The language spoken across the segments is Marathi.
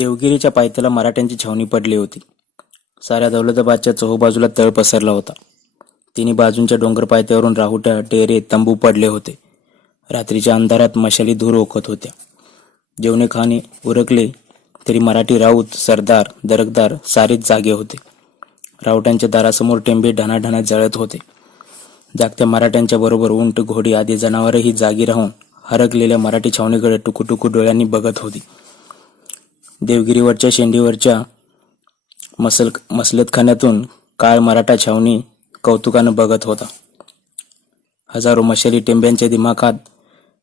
देवगिरीच्या पायथ्याला मराठ्यांची छावणी पडली होती. साऱ्या दौलताबादच्या चहूबाजूला तळ पसरला होता. तिन्ही बाजूंच्या डोंगर पायथ्यावरून राहुट्या, डेरे, तंबू पडले होते. रात्रीच्या अंधारात मशाली धूर ओकत होत्या. जेवणे खाणे उरकले तरी मराठी राऊत, सरदार, दरकदार सारेच जागे होते. राहुट्यांच्या दारासमोर टेंबे ढणाढणात जळत होते. जागत्या मराठ्यांच्या बरोबर उंट, घोडी आदी जनावरही जागी राहून हरकलेल्या मराठी छावणीकडे टुकूटुकू डोळ्यांनी बघत होती. देवगिरीवरच्या शेंडीवरच्या मसलतखान्यातून काळ मराठा छावणी कौतुकानं बघत होता. हजारो मशाली टेंब्यांच्या दिमाखात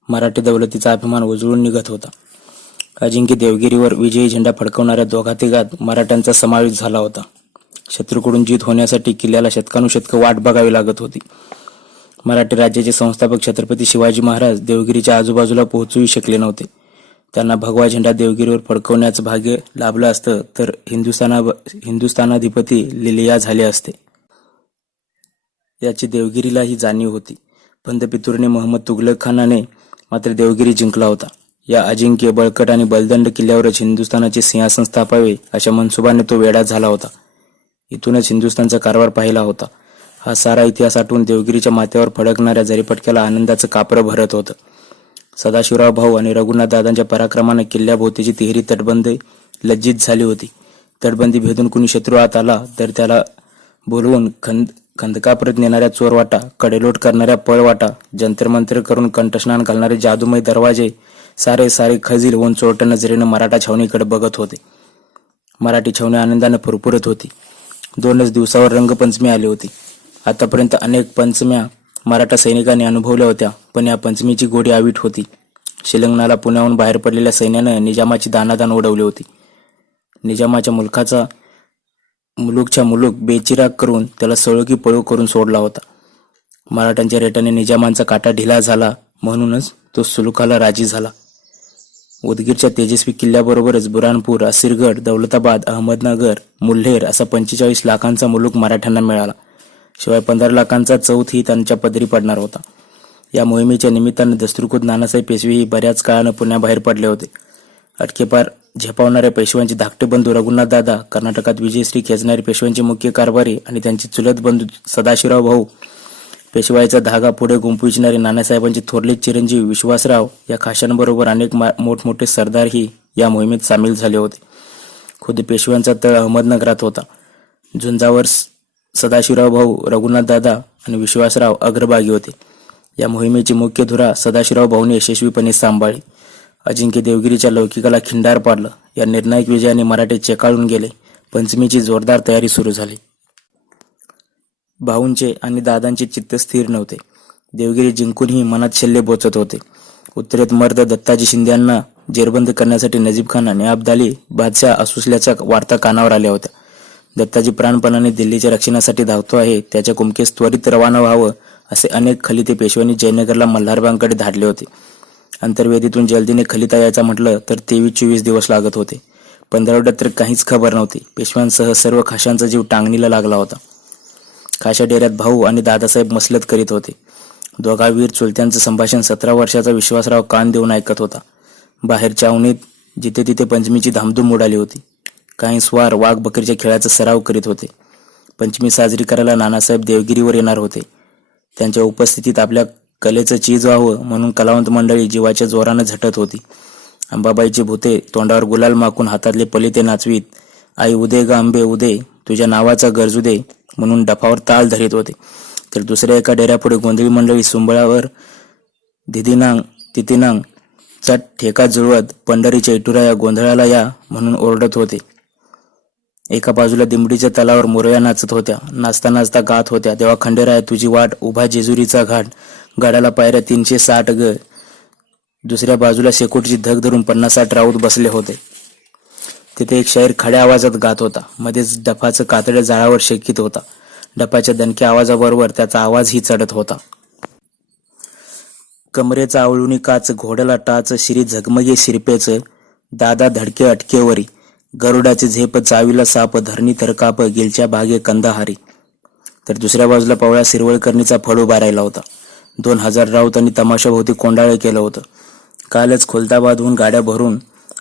मराठी दौलतीचा अभिमान उजळून निघत होता. अजिंक्य देवगिरीवर विजयी झेंडा फडकवणाऱ्या दोघातिघात मराठ्यांचा समावेश झाला होता. शत्रूकडून जीत होण्यासाठी किल्ल्याला शतकानुशतकं वाट बघावी लागत होती. मराठी राज्याचे संस्थापक छत्रपती शिवाजी महाराज देवगिरीच्या आजूबाजूला पोहोचूही शकले नव्हते. त्यांना भगवा झेंडा देवगिरीवर फडकवण्याचं भाग्य लाभलं असतं तर हिंदुस्थानाधिपती लिलिया झाले असते. याची देवगिरीलाही जाणीव होती. पंतपितुर्ने मोहम्मद तुघलक खानाने मात्र देवगिरी जिंकला होता. या अजिंक्य, बळकट आणि बलदंड किल्ल्यावरच हिंदुस्थानाचे सिंहासन स्थापावे अशा मनसुबाने तो वेडा झाला होता. इथूनच हिंदुस्थानचा कारभार पाहिला होता. हा सारा इतिहास आठवून देवगिरीच्या माथ्यावर फडकणाऱ्या जरीपटक्याला आनंदाचं कापरं भरत होतं. सदाशिवराव भाऊ आणि रघुनाथ दादांच्या पराक्रमाने किल्ल्याभोवतीची तिहेरी तटबंदी लज्जित झाली होती. तटबंदी भेदून कुणी शत्रू आत आला तर त्याला बोलवून खंदकाप्रत नेणाऱ्या चोरवाटा, कडेलोट करणाऱ्या पळवाटा, जंतरमंतर करून कंठस्नान घालणारे जादूमय दरवाजे सारे खजील होऊन चोरट नजरेनं मराठा छावणीकडे बघत होते. मराठी छावणी आनंदाने फुरफुरत होती. 2च दिवसावर रंगपंचमी आली होती. आतापर्यंत अनेक पंचम्या मराठा सैनिकांनी अनुभवल्या होत्या, पण या पंचमीची गोडी अवीट होती. शिलंगणाला पुण्याहून बाहेर पडलेल्या सैन्यानं निजामाची दानादान उडवली होती. निजामाच्या मुलूकच्या मुलूक बेचिराग करून त्याला सळोकी पळू करून सोडला होता. मराठ्यांच्या रेटाने निजामांचा काटा ढिला झाला, म्हणूनच तो सुलुखाला राजी झाला. उदगीरच्या तेजस्वी किल्ल्याबरोबरच बुरानपूर, असिरगड, दौलताबाद, अहमदनगर, मुल्हेर असा 45 लाखांचा मुलूक मराठ्यांना मिळाला. शिवाय 15 लाखांचा चौथही त्यांच्या पदरी पडणार होता. या मोहिमेच्या निमित्तानं दस्तुरखुद नानासाहेब पेशवेही बऱ्याच काळानं पुण्याबाहेर पडले होते. अटकेपार झेपावणाऱ्या पेशव्यांचे धाकटे बंधू रघुनाथ दादा, कर्नाटकात विजयश्री खेचणारे पेशव्यांचे मुख्य कारभारी आणि त्यांचे चुलत बंधू सदाशिवराव भाऊ, पेशवाईचा धागा पुढे गुंफू इच्छिणारे नानासाहेबांचे थोरले चिरंजीव विश्वासराव या खाशांबरोबर अनेक मोठमोठे सरदारही या मोहिमेत सामील झाले होते. खुद्द पेशव्यांचा तळ अहमदनगरात होता. झुंजावर सदाशिवराव भाऊ, रघुनाथ दादा आणि विश्वासराव अग्रभागी होते. या मोहिमेची मुख्य धुरा सदाशिवराव भाऊने यशस्वीपणे सांभाळली. अजिंक्य देवगिरीच्या लौकिकाला खिंडार पाडलं. या निर्णायक विजयाने मराठे चेकाळून गेले. पंचमीची जोरदार तयारी सुरू झाली. भाऊंचे आणि दादांचे चित्त स्थिर नव्हते. देवगिरी जिंकूनही मनात शल्य बोचत होते. उत्तरेत मर्द दत्ताजी शिंदे यांना जेरबंद करण्यासाठी नजीब खान आणि अब्दाली बादशाह असुसल्याच्या वार्ता कानावर आल्या होत्या. दत्ताजी प्राणपणाने दिल्लीच्या रक्षणासाठी धावतो आहे, त्याच्या कुमकेस त्वरित रवाना व्हावं असे अनेक खलिते पेशव्यांनी जयनगरला मल्हारबांकडे धाडले होते. अंतर्वेदीतून जल्दीने खलिता यायचा म्हटलं तर 23-24 दिवस लागत होते. 15 तर काहीच खबर नव्हती. पेशव्यांसह सर्व खाशांचा जीव टांगणीला लागला होता. खाशा डेऱ्यात भाऊ आणि दादासाहेब मसलत करीत होते. दोघा वीर चुलत्यांचं संभाषण 17 वर्षाचा विश्वासराव कान देऊन ऐकत होता. बाहेर छावणीत जिथे तिथे पंचमीची धामधूम उडाली होती. काही स्वार वाघ बकरीच्या खेळाचा सराव करीत होते. पंचमी साजरी करायला नानासाहेब देवगिरीवर येणार होते. त्यांच्या उपस्थितीत आपल्या कलेचं चीज व्हावं म्हणून कलावंत मंडळी जीवाच्या जोरानं झटत होती. अंबाबाईची भूते तोंडावर गुलाल माकून हातातले पलिते नाचवीत आई उदे ग आंबे उदे, तुझ्या नावाचा गरजू दे म्हणून डफावर ताल धरीत होते. तर दुसऱ्या एका डेऱ्यापुढे गोंधळी मंडळी सुंबळावर दिदीनांग तितीनांग चा ठेका जुळवत पंढरीच्या इटुरा या गोंधळाला या म्हणून ओरडत होते. एका बाजूला दिंबडीच्या तलावर मोरया नाचत होत्या. नाचता नाचता गात होत्या, देवा खंडेराय तुझी वाट, उभा जेजुरीचा घाट, गाडाला पायऱ्या 360 ग. दुसऱ्या बाजूला शेकोटीची धग धरून 50-60 राऊत बसले होते. तिथे एक शाहीर खड्या आवाजात गात होता. मध्येच डफाचं कातड्या जाळावर शेकीत होता. डफाच्या दणक्या आवाजाबरोबर त्याचा आवाजही चढत होता. कमरेचा आवळुनी काच, घोड्याला टाच, शिरी झगमगे शिरपेच, दादा धडके अटकेवरी, गरुडाचे झेप, चावीला साप, धरणी थरकाप, गिलच्या भागे कंदाहारी. तर दुसऱ्या बाजूला पवळ्या शिरवळकर्णीचा फळ उभा राहिला होता. 2000 राऊतांनी तमाशाभोवती कोंडाळे केलं होतं. कालच खुलताबादहून गाड्या भरून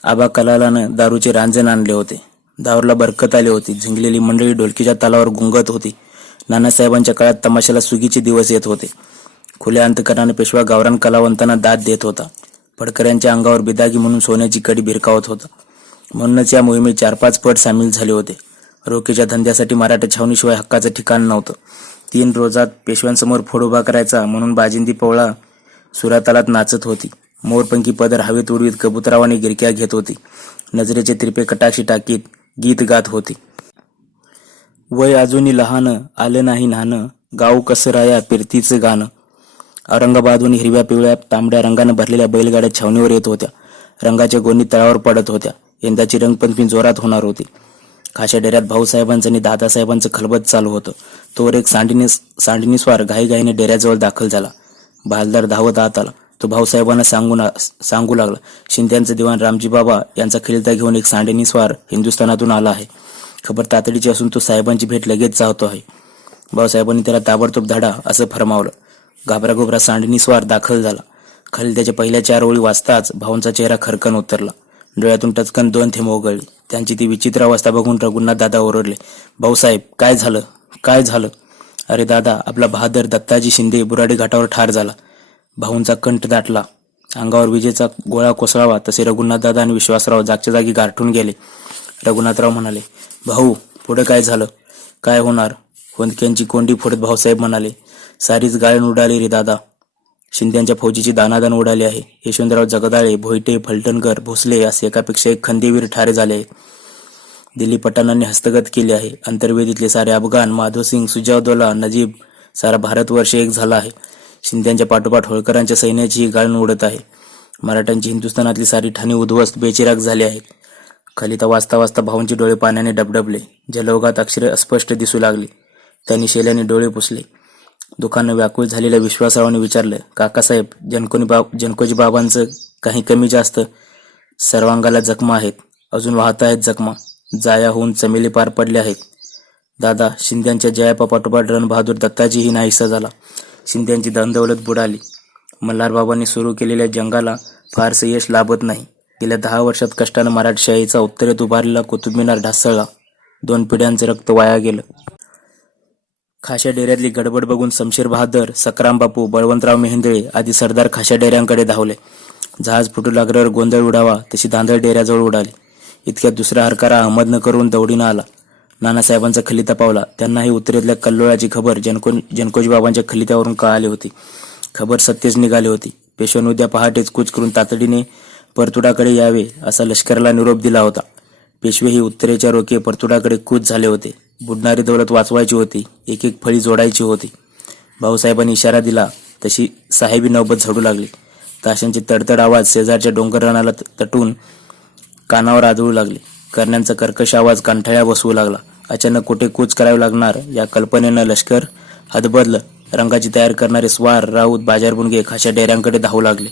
आबा कलालानं दारूचे रांजण आणले होते. दारूला बरकत आली होती. झिंगलेली मंडळी ढोलकीच्या तालावर गुंगत होती. नानासाहेबांच्या काळात तमाशाला सुगीचे दिवस येत होते. खुल्या अंतकरणाने पेशवा गावरान कलावंतांना दाद देत होता. फडकऱ्यांच्या अंगावर बिदागी म्हणून सोन्याची कडी भिरकावत होता. म्हणूनच या मोहिमेत 4-5 पट सामील झाले होते. रोखीच्या धंद्यासाठी मराठा छावणीशिवाय हक्काचं ठिकाण नव्हतं. 3 रोजात पेशव्यांसमोर फोड उभा करायचा म्हणून बाजिंदी पवळा सुरातालात नाचत होती. मोरपंखी पदर हवेत उडवीत कबुतरावाने गिरक्या घेत होती. नजरेचे तिरपे कटाक्षी टाकीत गीत गात होती. वय अजूनी लहान आलं नाही न्हाणं, गाव कसं राया फिरतीचं गाणं. औरंगाबादहून हिरव्या पिवळ्या तांबड्या रंगानं भरलेल्या बैलगाड्या छावणीवर येत होत्या. रंगाच्या गोणी तळावर पडत होत्या. यंदाची रंगपंचमी जोरात होणार होती. खाशा डेऱ्यात भाऊसाहेबांचं आणि दादासाहेबांचं खलबत चालू होतं. तोवर एक सांडणीस्वार घाईघाईने डेऱ्याजवळ दाखल झाला. बहालदार धावत आत आला. तो भाऊसाहेबांना सांगू लागला, शिंद्यांचा दिवाण रामजी बाबा यांचा खिलता घेऊन एक सांडणीस्वार हिंदुस्थानातून आला आहे. खबर तातडीची असून तो साहेबांची भेट लगेच चाहतो आहे. भाऊसाहेबांनी त्याला ताबडतोब धडा असं फरमावलं. घाबराघोबरा सांडणीस्वार दाखल झाला. खाली त्याच्या पहिल्या 4 ओळी वाचताच भाऊंचा चेहरा खरकन उतरला. डोळ्यातून टचकन 2 थेंब ओघळली. त्यांची ती विचित्र अवस्था बघून रघुनाथ दादा ओरडले, भाऊसाहेब काय झालं, काय झालं? अरे दादा, आपला बहादर दत्ताजी शिंदे बुराडी घाटावर ठार झाला. भाऊंचा कंठ दाटला. अंगावर विजेचा गोळा कोसळावा तसे रघुनाथ दादा आणि विश्वासराव जागच्या जागी गारठून गेले. रघुनाथराव म्हणाले, भाऊ पुढे काय झालं? काय होणार? होंदक्यांची कोंडी फोडत भाऊसाहेब म्हणाले, सारीच गाळण उडाली रे दादा. शिंद्यांच्या फौजीची दानादान उडाली आहे. यशवंतराव जगदाळे, भोईटे, फलटणकर, भोसले असे एकापेक्षा एक खंदेवीर ठारे झाले आहेत. दिल्ली पठाणांनी हस्तगत केले आहे. अंतर्वेदीतले सारे अफगाण, माधवसिंग, सुजाउद्दौला, नजीब, सारा भारतवर्ष एक झाला आहे. शिंद्यांच्या पाठोपाठ होळकरांच्या सैन्याचीही गाळण उडत आहे. मराठ्यांची हिंदुस्थानातली सारी ठाणी उद्ध्वस्त बेचिराग झाली आहेत. खलिता वाचता वाचता भाऊंचे डोळे पाण्याने डबडबले. जलौघात अक्षरे अस्पष्ट दिसू लागली. त्यांनी शेल्याने डोळे पुसले. दुकानं व्याकुळ झालेल्या विश्वासरावाने विचारलं, काकासाहेब, जनकोजी बाबांचं काही कमी जास्त? सर्वांगाला जखमा आहेत. अजून वाहत आहेत जखमा. जाया होऊन चमेली पार पडले आहेत. दादा, शिंद्यांच्या जयापापाठोपाठ रणबहादूर दत्ताजीही नाहीसा झाला. शिंद्यांची धनदौलत बुडाली. मल्हारबाबांनी सुरू केलेल्या जंगाला फारसं यश लाभत नाही. गेल्या 10 वर्षात कष्टानं मराठशाहीचा उत्तरेत उभारलेला कुतुब मिनार ढासळला. 2 पिढ्यांचं रक्त वाया गेलं. खाशा डेऱ्यातली गडबड बघून शमशेर बहादर, सकराम बापू, बळवंतराव मेहेंदळे आदी सरदार खाशा डेऱ्यांकडे धावले. जहाज फुटू लागल्यावर गोंधळ उडावा तशी धांदळ डेऱ्याजवळ उडाली. इतक्यात दुसरा हरकारा अहमदनगरहून दौडीनं आला. नानासाहेबांचा खलिता पावला. त्यांनाही उत्तरेतल्या कल्लोळाची खबर जनकोजी बाबांच्या खलित्यावरून कळाली होती. खबर सत्यच निघाली होती. पेशव्याने उद्या पहाटेच कूच करून तातडीने परतुडाकडे यावे असा लष्कराला निरोप दिला होता. पेशवेही उत्तरेच्या रोखे परतुडाकडे कूच झाले होते. बुडणारी दौलत वाचवायची होती. एक एक फळी जोडायची होती. भाऊसाहेबांनी इशारा दिला तशी साहेबी नौबत झडू लागली. ताशांचे तडतड आवाज शेजारच्या डोंगर रानाला तटून कानावर आदळू लागले. करण्यांचा कर्कश आवाज कंठाळ्या बसवू लागला. अचानक कुठे कूच करावे लागणार या कल्पनेनं लष्कर हतबदल रंगाची तयार करणारे स्वार, राऊत, बाजारबुणगे खाशा डेऱ्यांकडे धावू लागले.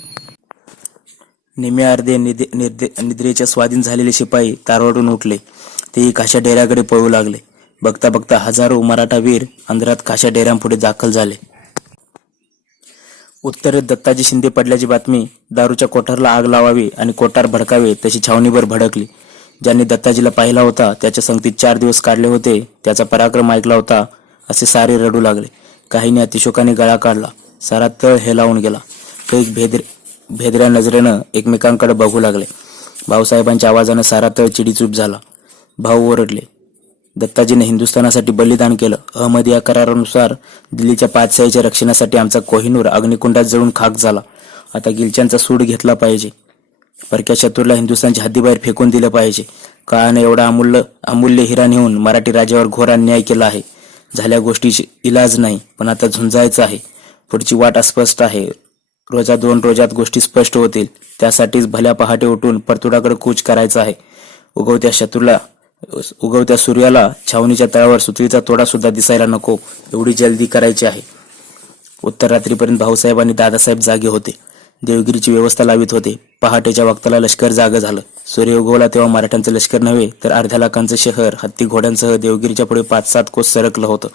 निम्मे अर्धे निद्रेच्या स्वाधीन झालेले शिपाई तारवडून उठले. तेही खाशा डेऱ्याकडे पळू लागले. बघता बघता हजारो मराठा वीर अंधारात खाशा डेऱ्यांपुढे दाखल झाले. उत्तरेत दत्ताजी शिंदे पडल्याची बातमी दारूच्या कोठारला आग लावावी आणि कोठार भडकावे तशी छावणीभर भडकली. ज्यांनी दत्ताजीला पाहिला होता, त्याच्या संगतीत 4 दिवस काढले होते, त्याचा पराक्रम ऐकला होता असे सारे रडू लागले. काहींनी अतिशोकाने गळा काढला. सारा तळ हेलावून गेला. कैक भेदऱ्या नजरेनं एकमेकांकडे बघू लागले. भाऊसाहेबांच्या आवाजानं सारा तळ चिडीचूप झाला. भाऊ ओरडले, दत्ताजीने हिंदुस्थानासाठी बलिदान केलं. अहमद या करारानुसार दिल्लीच्या पातशाहीच्या रक्षणासाठी आमचा कोहिनूर अग्निकुंडात जळून खाक झाला. आता गिलच्यांचा सूड घेतला पाहिजे. परक्या शत्रूला हिंदुस्थानच्या हद्दीबाहेर फेकून दिलं पाहिजे. काळाने एवढा अमूल्य हिरा नेऊन मराठी राजावर घोर अन्याय केला आहे. झाल्या गोष्टीची इलाज नाही, पण आता झुंजायचं आहे. पुढची वाट अस्पष्ट आहे. 2 रोजात गोष्टी स्पष्ट होतील. त्यासाठीच भल्या पहाटे उठून परतुडाकडे कूच करायचं आहे. उगवत्या सूर्याला छावणीच्या तळावर सुतळीचा तोडा सुद्धा दिसायला नको एवढी जल्दी करायची आहे. उत्तर रात्रीपर्यंत भाऊसाहेब आणि दादासाहेब जागे होते. देवगिरीची व्यवस्था लावित होते. पहाटेच्या वक्ताला लष्कर जागं झालं. सूर्य उगवला तेव्हा मराठ्यांचं लष्कर नव्हे तर अर्ध्या लाखांचं शहर हत्ती घोड्यांसह देवगिरीच्या पुढे 5-7 कोस सरकलं होतं.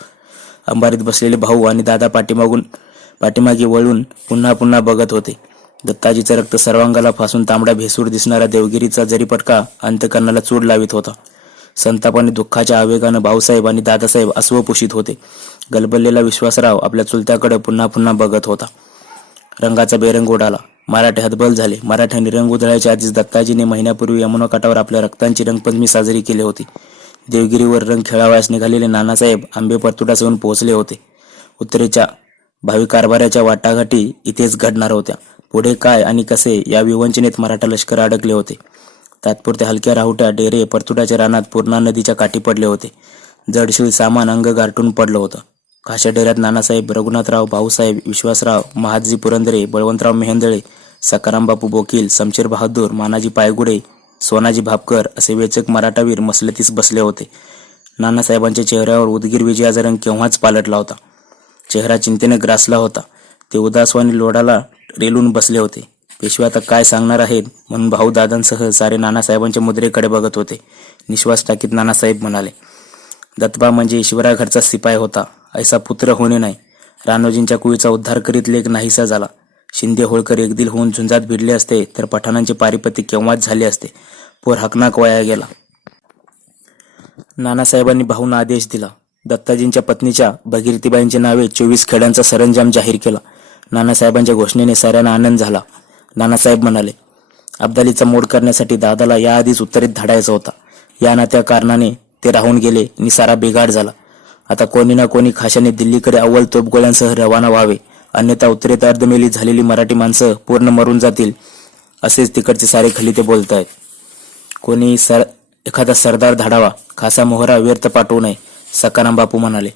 अंबारीत बसलेले भाऊ आणि दादा पाठीमागे वळून पुन्हा पुन्हा बघत होते. दत्ताजीचं रक्त सर्वांगाला फासून तांबडा भेसूर दिसणारा देवगिरीचा जरीपटका अंतकरणाला चूड लावित होता. संताप आणि दुःखाच्या आवेगानं भाऊसाहेब आणि दादासाहेब अस्वपोषित होते. गलबललेला विश्वासराव आपल्या चुलत्याकडे पुन्हा पुन्हा बघत होता. रंगाचा बेरंग उडाला. मराठे हतबल झाले. मराठ्यांनी रंग उधळायच्या आधीच दत्ताजीने महिन्यापूर्वी यमुना काठावर आपल्या रक्तांची रंगपंचमी साजरी केली होती. देवगिरीवर रंग खेळावयास निघालेले नानासाहेब आंबे परतुडासहून पोहोचले होते. उत्तरेच्या भावी कारभाराच्या वाटाघाटी इथेच घडणार होत्या. पुढे काय आणि कसे या विवंचनेत मराठा लष्कर अडकले होते. तात्पुरत्या हलक्या राहुट्या डेरे परतुडाच्या रानात पूर्णा नदीच्या काठी पडले होते. जडशीळ सामान अंग गारटून पडलं होतं. खाशा डेऱ्यात नानासाहेब, रघुनाथराव, भाऊसाहेब, विश्वासराव, महादजी पुरंदरे, बळवंतराव मेहेंदळे, सकाराम बापू बोकील, शमशेर बहादूर, मानाजी पायगुडे, सोनाजी भापकर असे वेचक मराठावीर मसलतीस बसले होते. नानासाहेबांच्या चेहऱ्यावर उदगीर विजयाचा रंग केव्हाच पालटला होता. चेहरा चिंतेने ग्रासला होता. ते उदासवानी लोडाला रेलून बसले होते. पेशवे आता काय सांगणार आहेत म्हणून भाऊ दादांसह सारे नानासाहेबांच्या मुद्रेकडे बघत होते. निश्वास टाकीत नानासाहेब म्हणाले, दत्तबा म्हणजे शिवरायघरचा सिपाई होता. ऐसा पुत्र होणे नाही. राणोजींच्या कुळीचा उद्धार करीत लेख नाहीसा झाला. शिंदे होळकर एकदिल होऊन झुंजात भिडले असते तर पठाणांचे पारिपती केव्हाच झाले असते. पोर हकनाक वाया गेला. नानासाहेबांनी भाऊंना आदेश दिला. दत्ताजींच्या पत्नीच्या भगीरथीबाईंची नावे 24 खेड्यांचा सरंजाम जाहीर केला. नानासाहेबांच्या घोषणेने साऱ्यांना आनंद झाला. नानासाहेब म्हणाले, अब्दालीचा मोड करण्यासाठी दादाला याआधीच उत्तरेत धाडायचा होता. या ना त्या कारणाने ते राहून गेले आणि सारा बिघाड झाला. आता कोणी ना कोणी खाशाने दिल्लीकडे अव्वल तोफगोळ्यांसह रवाना व्हावे, अन्यथा उत्तरेत अर्धमेली झालेली मराठी माणसं पूर्ण मरून जातील, असेच तिकडचे सारे खलिते बोलतायत. कोणी एखादा सरदार धाडावा, खासा मोहरा व्यर्थ पाठवू नये, सकाराम बापू म्हणाले.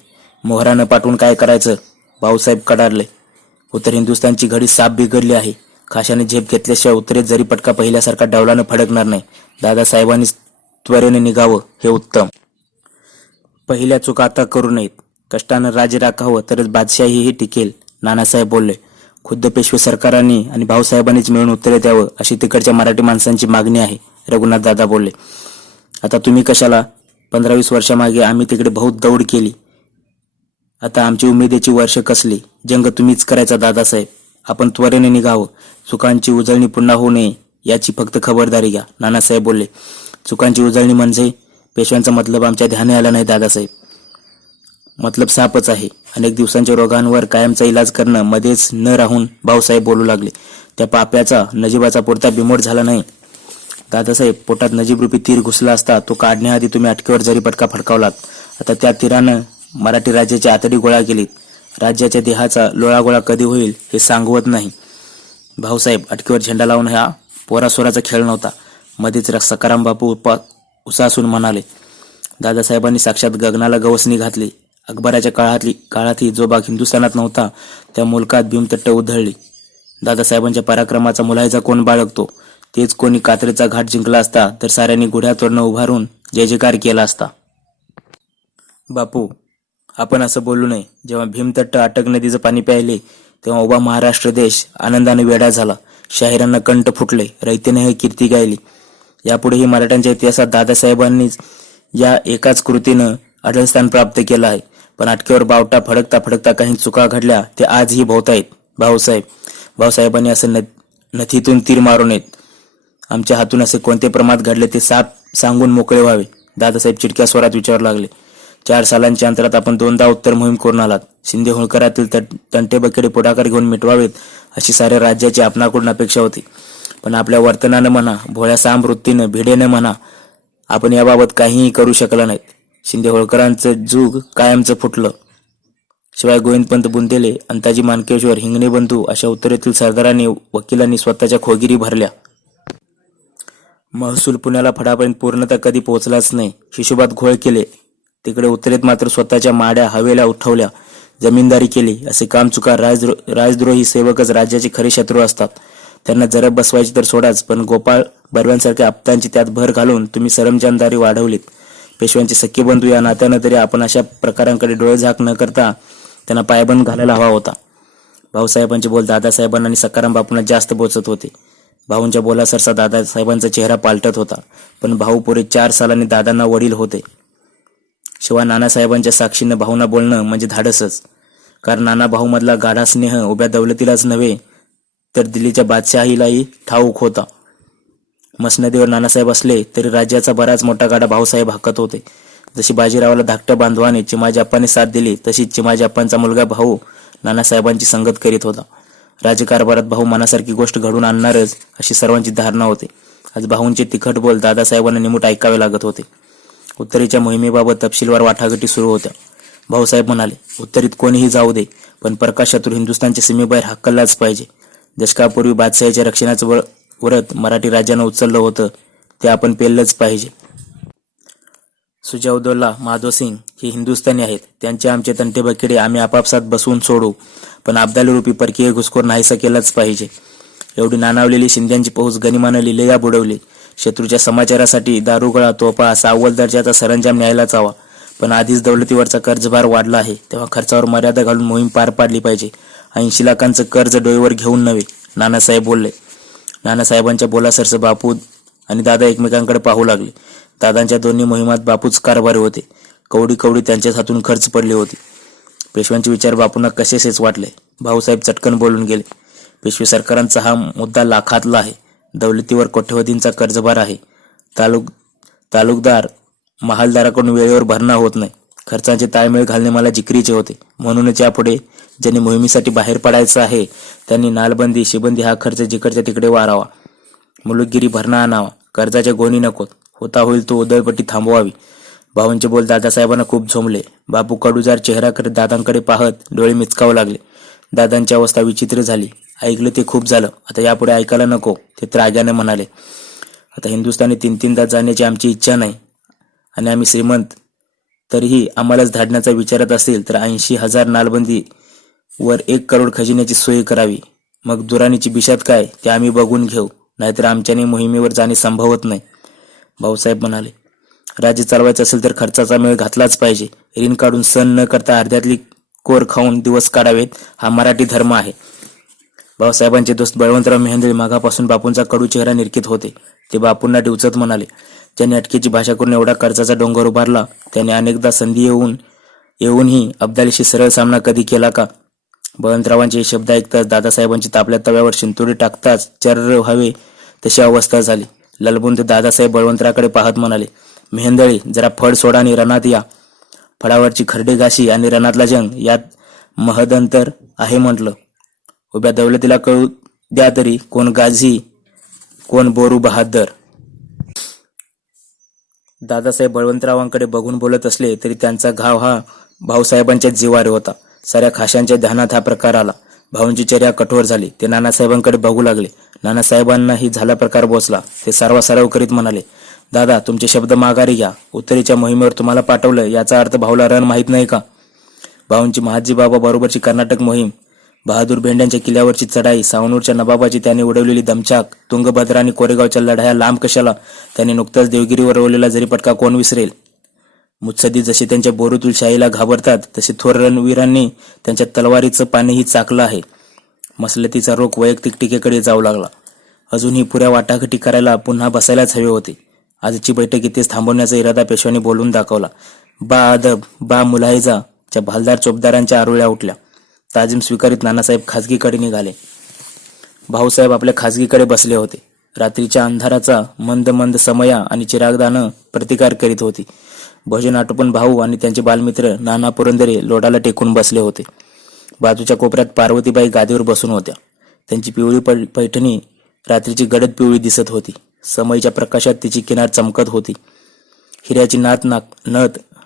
मोहरा न पाठवून काय करायचं? भाऊसाहेब कडारले. उत्तर हिंदुस्थानची घडी साप बिघडली आहे. खाशाने झेप घेतल्याशिवाय उत्तरेत जरी पटका पहिल्यासारखा डवलानं फडकणार नाही. दादासाहेबांनी त्वरेने निघावं हे उत्तम. पहिल्या चुका आता करू नयेत. कष्टानं राज्य राखावं तरच बादशाहीही टिकेल, नानासाहेब बोलले. खुद्द पेशवे सरकारांनी आणि भाऊसाहेबांनीच मिळून उत्तरेत यावं अशी तिकडच्या मराठी माणसांची मागणी आहे, रघुनाथ दादा बोलले. आता तुम्ही कशाला? 15-20 वर्षामागे आम्ही तिकडे बहुत दौड केली. आता आमची उमेदीची वर्ष कसली? जंग तुम्हीच करायचा दादासाहेब. आपण त्वरेने निघावं. चुकांची उजळणी पुन्हा होऊ नये याची फक्त खबरदारी घ्या, नानासाहेब बोलले. चुकांची उजळणी म्हणजे? पेशव्यांचा मतलब आमच्या ध्यानी आला नाही दादासाहेब. मतलब सापच आहे. अनेक दिवसांच्या रोगांवर कायमचा इलाज करणं मध्येच न राहून भाऊसाहेब बोलू लागले. त्या पाप्याचा नजीबाचा पुरता बिमोड झाला नाही. दादासाहेब, पोटात नजीबरूपी तीर घुसला असता तो काढण्याआधी तुम्ही अटकेवर जरी पटका फडकावलात. आता त्या तीरानं मराठी राज्याची आतडी गोळा केलीत. राज्याच्या देहाचा लोळागोळा कधी होईल हे सांगवत नाही. भाऊसाहेब, अटकेवर झेंडा लावून हा पोरासोराचा खेळ नव्हता, मध्येच सकाराम बापू उसासून म्हणाले. दादासाहेबांनी साक्षात गगनाला गवसणी घातली. अकबराच्या काळातही जो भाग हिंदुस्थानात नव्हता त्या मुलकात भीमतट्ट उधळली. दादासाहेबांच्या पराक्रमाचा मुलायचा कोण बाळगतो? तेच कोणी कात्रेचा घाट जिंकला असता तर साऱ्यांनी गुढ्या तोडणं उभारून जय जयकार केला असता. बापू, आपण असं बोलू नये. जेव्हा भीमतट्ट अटक नदीचं पाणी प्यायले तेव्हा उभा महाराष्ट्र देश आनंदाने वेडा झाला. शाहिरांना कंठ फुटले, रयतेने हे कीर्ती गायली. यापुढेही मराठ्यांच्या इतिहासात दादासाहेबांनीच या एकाच कृतीनं अढळस्थान प्राप्त केलं आहे. पण अटकेवर बावटा फडकता फडकता काही चुका घडल्या ते आजही भोवतायत. भाऊसाहेबांनी असं नथीतून तीर मारू नयेत. आमच्या हातून असे कोणते प्रमाद घडले ते साप सांगून मोकळे व्हावे, दादासाहेब चिडक्या स्वरात विचारू लागले. 4 सालांच्या अंतरात आपण 2दा उत्तर मोहीम करून आलात. शिंदे होळकरातील तंटेबकेडे पुढाकार घेऊन मिटवावेत अशी साऱ्या राज्याची आपणाकडून अपेक्षा होती. पण आपल्या वर्तनानं म्हणा, भोळ्या साम वृत्तीनं, भिडेनं म्हणा, आपण याबाबत काहीही करू शकला नाहीत. शिंदे होळकरांचं जूग कायमचं फुटलं. शिवाय गोविंदपंत बुंदेले, अंताजी मानकेश्वर, हिंगणे बंधू अशा उत्तरेतील सरदारांनी, वकिलांनी स्वतःच्या खोगिरी भरल्या. महसूल पुण्याला फडापर्यंत पूर्णतः कधी पोहोचलाच नाही. हिशोबात घोळ केले. तिकडे उत्तरेत मात्र स्वतःच्या माड्या हवेल्या उठवल्या, जमीनदारी केली. असे काम चुका राजद्रोही सेवकच राज्याचे खरे शत्रू असतात. त्यांना जरब बसवायची तर सोडाच, पण गोपाळ बर्व्यांसारख्या आपतांची त्यात भर घालून तुम्ही सरंजामदारी वाढवलीत. पेशव्यांचे सख्खे बंधू या नात्यानं तरी आपण अशा प्रकारांकडे डोळे झाक न करता त्यांना पायबंद घालायला हवा होता. भाऊसाहेबांचे बोल दादासाहेबांना आणि सकाराम बापूंना जास्त बोचत होते. भाऊंच्या बोलासरसा दादासाहेबांचा चेहरा पालटत होता. पण भाऊ पुरे 4 सालांनी दादांना वडील होते. शिवाय नानासाहेबांच्या साक्षीनं भाऊंना बोलणं म्हणजे धाडसच. कारण नाना भाऊमधला गाढा स्नेह उभ्या दौलतीलाच नव्हे तर दिल्लीच्या बादशाहीलाही ठाऊक होता. मसनदीवर नानासाहेब असले तरी राज्याचा बराच मोठा गाडा भाऊसाहेब हाकत होते. जशी बाजीरावाला धाकट्या बांधवाने चिमाजी अप्पांनी साथ दिली तशी चिमाजी अप्पांचा मुलगा भाऊ नानासाहेबांची संगत करीत होता. राजकारभारात भाऊ मनासारखी गोष्ट घडून आणणारच अशी सर्वांची धारणा होती. आज भाऊंचे तिखट बोल दादासाहेबांना निमूट ऐकावे लागत होते. उत्तरेच्या मोहिमेबाबत तपशीलवार वाटाघाटी सुरू होत्या. भाऊसाहेब म्हणाले, उत्तरेत कोणीही जाऊ दे, पण प्रकाश शत्रू हिंदुस्थानच्या सीमेबाहेर हाकललाच पाहिजे. दशकापूर्वी बादशाहीच्या रक्षणाचं व्रत मराठी राज्यानं उचललं होतं ते आपण पेललंच पाहिजे. सुजाउद्दौला माधोसिंग हे हिंदुस्थानी आहेत. त्यांचे आमचे तंटे बकेडे आम्ही आपापसात बसवून सोडू, पण अब्दाली रूपी परकीय घुसखोर नाहीसा केलाच पाहिजे. एवढी नानावलेली शिंद्यांची फौज गनिमानं लिलेया बुडवली. शत्रूच्या समाचारासाठी दारुगोळा, तोफा असा अव्वल दर्जाचा सरंजाम न्यायलाच हवा. पण आधीच दौलतीवरचा कर्जभार वाढला आहे, तेव्हा खर्चावर मर्यादा घालून मोहीम पार पाडली पाहिजे. 80 लाखांचं कर्ज डोईवर घेऊन नव्हे, नानासाहेब बोलले. नानासाहेबांच्या बोलासरसं बापू आणि दादा एकमेकांकडे पाहू लागले. दादांच्या दोन्ही मोहिमात बापूच कारभारी होते. कवडी कवडी त्यांच्याच हातून खर्च पडली होती. पेशव्यांचे विचार बापूंना कसेसेच वाटले. भाऊसाहेब चटकन बोलून गेले. पेशवे सरकारांचा हा मुद्दा लाखातला आहे. दौलतीवर कोट्यवधींचा कर्जभार आहे. तालुकदार महालदाराकडून वेळेवर भरणा होत नाही. खर्चांचे ताळमेळ घालणे मला जिकरीचे होते. म्हणूनच यापुढे ज्यांनी मोहिमेसाठी बाहेर पडायचं आहे त्यांनी नालबंदी शिबंदी हा खर्च जिकडच्या तिकडे वारावा. मुलुकगिरी भरणा आणावा. कर्जाच्या गोणी नकोत. होता होईल तो उधळपट्टी थांबवावी. भाऊंचे बोल दादासाहेबांना खूप झोंबले. बापू कडूजार चेहरा करत दादांकडे पाहत डोळे मिचकावू लागले. दादांची अवस्था विचित्र झाली. ऐकलं ते खूप झालं, आता यापुढे ऐकायला नको, ते त्राग्याने म्हणाले. आता हिंदुस्थानी 3-3दा जाण्याची आमची इच्छा नाही आणि आम्ही श्रीमंत, तरीही आम्हालाच धाडण्याचा विचारत असेल तर 80,000 नालबंदी वर 1 करोड खजिन्याची सोय करावी. मग दुराणीची बिशात काय ते आम्ही बघून घेऊ, नाहीतर आमच्याने मोहिमेवर जाणे संभवत नाही. भाऊसाहेब म्हणाले, राज्य चालवायचं असेल तर खर्चाचा मेळ घातलाच पाहिजे. ऋण काढून सण न करता अर्ध्यातली कोर खाऊन दिवस काढावेत हा मराठी धर्म आहे. भाऊसाहेबांचे दोस्त बळवंतराव मेहेंदळे मागापासून बापूंचा कडू चेहरा निरखित होते. ते बापूंना डिवचत म्हणाले, ज्यांनी अटकेची भाषा करून एवढा कर्जाचा डोंगर उभारला त्याने अनेकदा संधी येऊनही अब्दालीशी सरळ सामना कधी केला का? बळवंतरावांचे हे शब्द ऐकताच दादासाहेबांची तापल्या तव्यावर शिंतोडी टाकताच चर्र व्हावे तशी अवस्था झाली. ललबून ते दादासाहेब बळवंतराकडे पाहत म्हणाले, मेहेंदळे जरा फड सोडा आणि रणात या. फडावरची खरडे घाशी आणि रणातला जंग यात महदंतर आहे म्हटलं. उभ्या दौलतीला कळू द्या तरी कोण गाझी कोण बोरू बहादर. दादासाहेब बळवंतरावांकडे बघून बोलत असले तरी त्यांचा घाव हा भाऊसाहेबांच्या जिवारी होता. साऱ्या खाशांच्या ध्यानात हा प्रकार आला. भाऊंची चर्या कठोर झाली. ते नानासाहेबांकडे बघू लागले. नानासाहेबांनाही झाला प्रकार बोचला. ते सारवासारव करीत म्हणाले, दादा तुमचे शब्द माघारी घ्या. उत्तरेच्या मोहिमेवर तुम्हाला पाठवलं याचा अर्थ भाऊला रण माहीत नाही का? भाऊंची महाजी बाबा बरोबरची कर्नाटक मोहीम, बहादूर भेंड्यांच्या किल्ल्यावरची चढाई, सावनूरच्या नवाबाची त्याने उडवलेली दमछाक, तुंगभद्रा आणि कोरेगावच्या लढाया लांब कशाला, त्याने नुकताच देवगिरीवर रोवलेला जरीपटका कोण विसरेल? मुत्सद्दी जसे त्यांच्या बोरूतूल शाहीला घाबरतात तसे थोर रणवीरांनी त्यांच्या तलवारीचं पाणीही चाकलं आहे. मसलतीचा रोख वैयक्तिक टीकेकडे जाऊ लागला. अजूनही पुऱ्या वाटाघाटी करायला पुन्हा बसायलाच हवे होते. आजची बैठक इथेच थांबवण्याचा इरादा पेशव्यांनी बोलून दाखवला. बा अदब बा मुलाहिजा च्या भालदार चोपदारांच्या आरोळ्या उठल्या. ताजीम स्वीकारित नानासाहेब खाजगीकडे निघाले. भाऊसाहेब आपल्या खाजगीकडे बसले होते. रात्रीच्या अंधाराचा मंद मंद समया आणि चिरागदानं प्रतिकार करीत होती. भोजन आटोपून भाऊ आणि त्यांचे बालमित्र नाना पुरंदरे लोडाला टेकून बसले होते. बाजूच्या कोपऱ्यात पार्वतीबाई गादीवर बसून होत्या. त्यांची पिवळी पैठणी रात्रीची गडद पिवळी दिसत होती. समईच्या प्रकाशात तिची किनार चमकत होती. हिऱ्याची नथ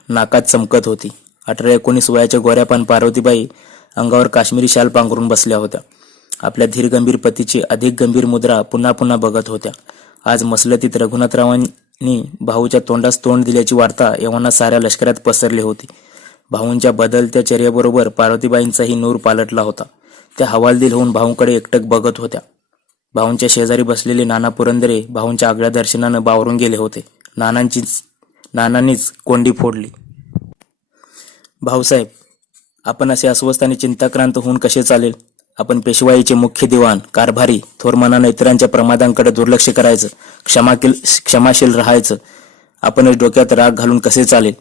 नाकात चमकत होती. 18-19 वयाच्या गोऱ्यापान पार्वतीबाई अंगावर काश्मीरी शाल पांघरून बसल्या होत्या. आपल्या धीरगंभीर पतीची अधिक गंभीर मुद्रा पुन्हा पुन्हा बघत होत्या. आज मसलतीत रघुनाथरावांनी भाऊच्या तोंडास तोंड दिल्याची वार्ता एव्हाना साऱ्या लष्करात पसरली होती. भाऊंच्या बदलत्या चर्येबरोबर पार्वतीबाईंचाही नूर पालटला होता. त्या हवालदिल होऊन भाऊंकडे एकटक बघत होत्या. भाऊंच्या शेजारी बसलेले नाना पुरंदरे भाऊंच्या आगळ्या दर्शनानं बावरून गेले होते. नानांनीच कोंडी फोडली. भाऊसाहेब, आपण असे अस्वस्थ आणि चिंताक्रांत होऊन कसे चालेल? आपण पेशवाईचे मुख्य दिवाण, कारभारी, थोर मनानं इतरांच्या प्रमादांकडे दुर्लक्ष करायचं, क्षमाशील राहायचं. आपणच डोक्यात राग घालून कसे चालेल?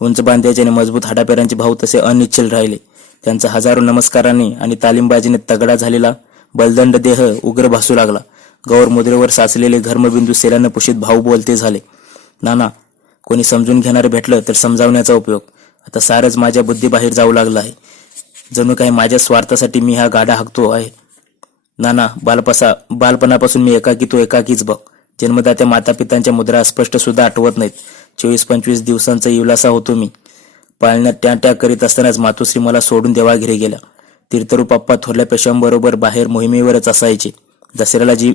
उंच बांध्याचे आणि मजबूत हाडापेरांचे भाऊ तसे अनिच्छल राहिले. त्यांचा हजारो नमस्कारांनी आणि तालीमबाजीने तगडा झालेला बलदंड देह उग्र भासू लागला. गौर मुद्रेवर साचलेले घर्मबिंदू सेलानं पुशीत भाऊ बोलते झाले. नाना, कोणी समजून घेणारं भेटलं तर समजावण्याचा उपयोग. आता सारंच माझ्या बुद्धीबाहेर जाऊ लागलं आहे. जणू काही माझ्या स्वार्थासाठी मी हा गाडा हाकतो आहे. नाना, बालपणापासून मी एकाकी, तो एकाकीच बघ. जन्मदात्या मातापितांच्या मुद्रा स्पष्ट सुद्धा आठवत नाहीत. 24-25 दिवसांचा इवलासा होतो मी. पाळण्यात ट्या करीत असतानाच मातोश्री मला सोडून देवाघरी गेल्या. तीर्थरूप आप्पा थोरल्या पेशव्यांबरोबर बाहेर मोहिमेवरच असायचे. दसऱ्याला जी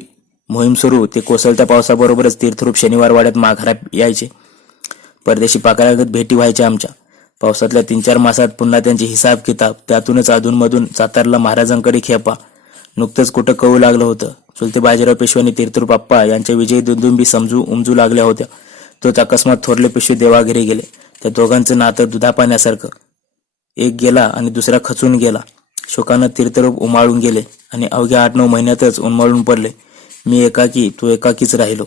मोहीम सुरू ते कोसळत्या पावसाबरोबरच तीर्थरूप शनिवार वाड्यात माघारात यायचे. परदेशी पाकरागत भेटी व्हायच्या आमच्या. पावसातल्या 3-4 मासात पुन्हा त्यांचे हिसाब किताब. त्यातूनच अधूनमधून सातारला महाराजांकडे खेपा. नुकतंच कुठं कळू लागलं होतं. चुलते बाजीराव पेशव्यांनी तीर्थरूप आप्पा यांच्या विजयी दुंदुंबी उमजू लागल्या होत्या. तोच अकस्मात थोरले पेशवे देवाघरी गेले. त्या दोघांचं नातं दुधापाण्यासारखं. एक गेला आणि दुसरा खचून गेला. शोकानं तीर्थरूप उमाळून गेले आणि अवघ्या 8-9 महिन्यातच उन्मळून पडले. मी एकाकी, तो एकाकीच राहिलो.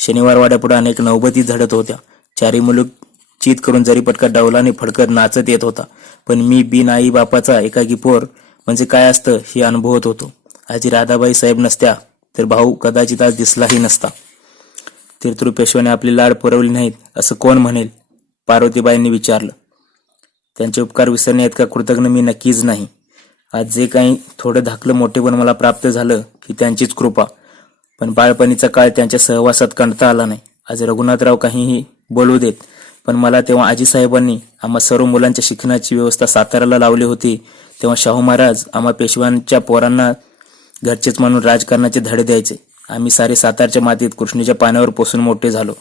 शनिवार वाड्यापुढे अनेक नौबती झडत होत्या. चारी मुलूक चित करून जरीपटका डौलाने फडकत नाचत येत होता. पण मी बिन आई बापाचा एकाकी पोर म्हणजे काय असतं हे अनुभवत होतो. आजी राधाबाई साहेब नसत्या तर भाऊ कदाचित आज दिसलाही नसता. तीर्थरूप पेशव्याने आपली लाड पुरवली नाहीत असं कोण म्हणेल? पार्वतीबाईंनी विचारलं. त्यांचे उपकार विसरणे इतका कृतज्ञ मी नक्कीच नाही. आज जे काही थोडं धाकलं मोठेपण मला प्राप्त झालं ही त्यांचीच कृपा. पण बाळपणीचा काळ त्यांच्या सहवासात कंटाळता आला नाही. आज रघुनाथराव काहीही बोलू देत, पण मला तेव्हा आजीसाहेबांनी आम्हा सर्व मुलांच्या शिक्षणाची व्यवस्था साताऱ्याला लावली होती. तेव्हा शाहू महाराज आम्हा पेशव्यांच्या पोरांना घरचेच म्हणून राजकारणाचे धडे द्यायचे. आम्ही सारे सातारच्या मातीत कृष्णीच्या पाण्यावर पोसून मोठे झालो.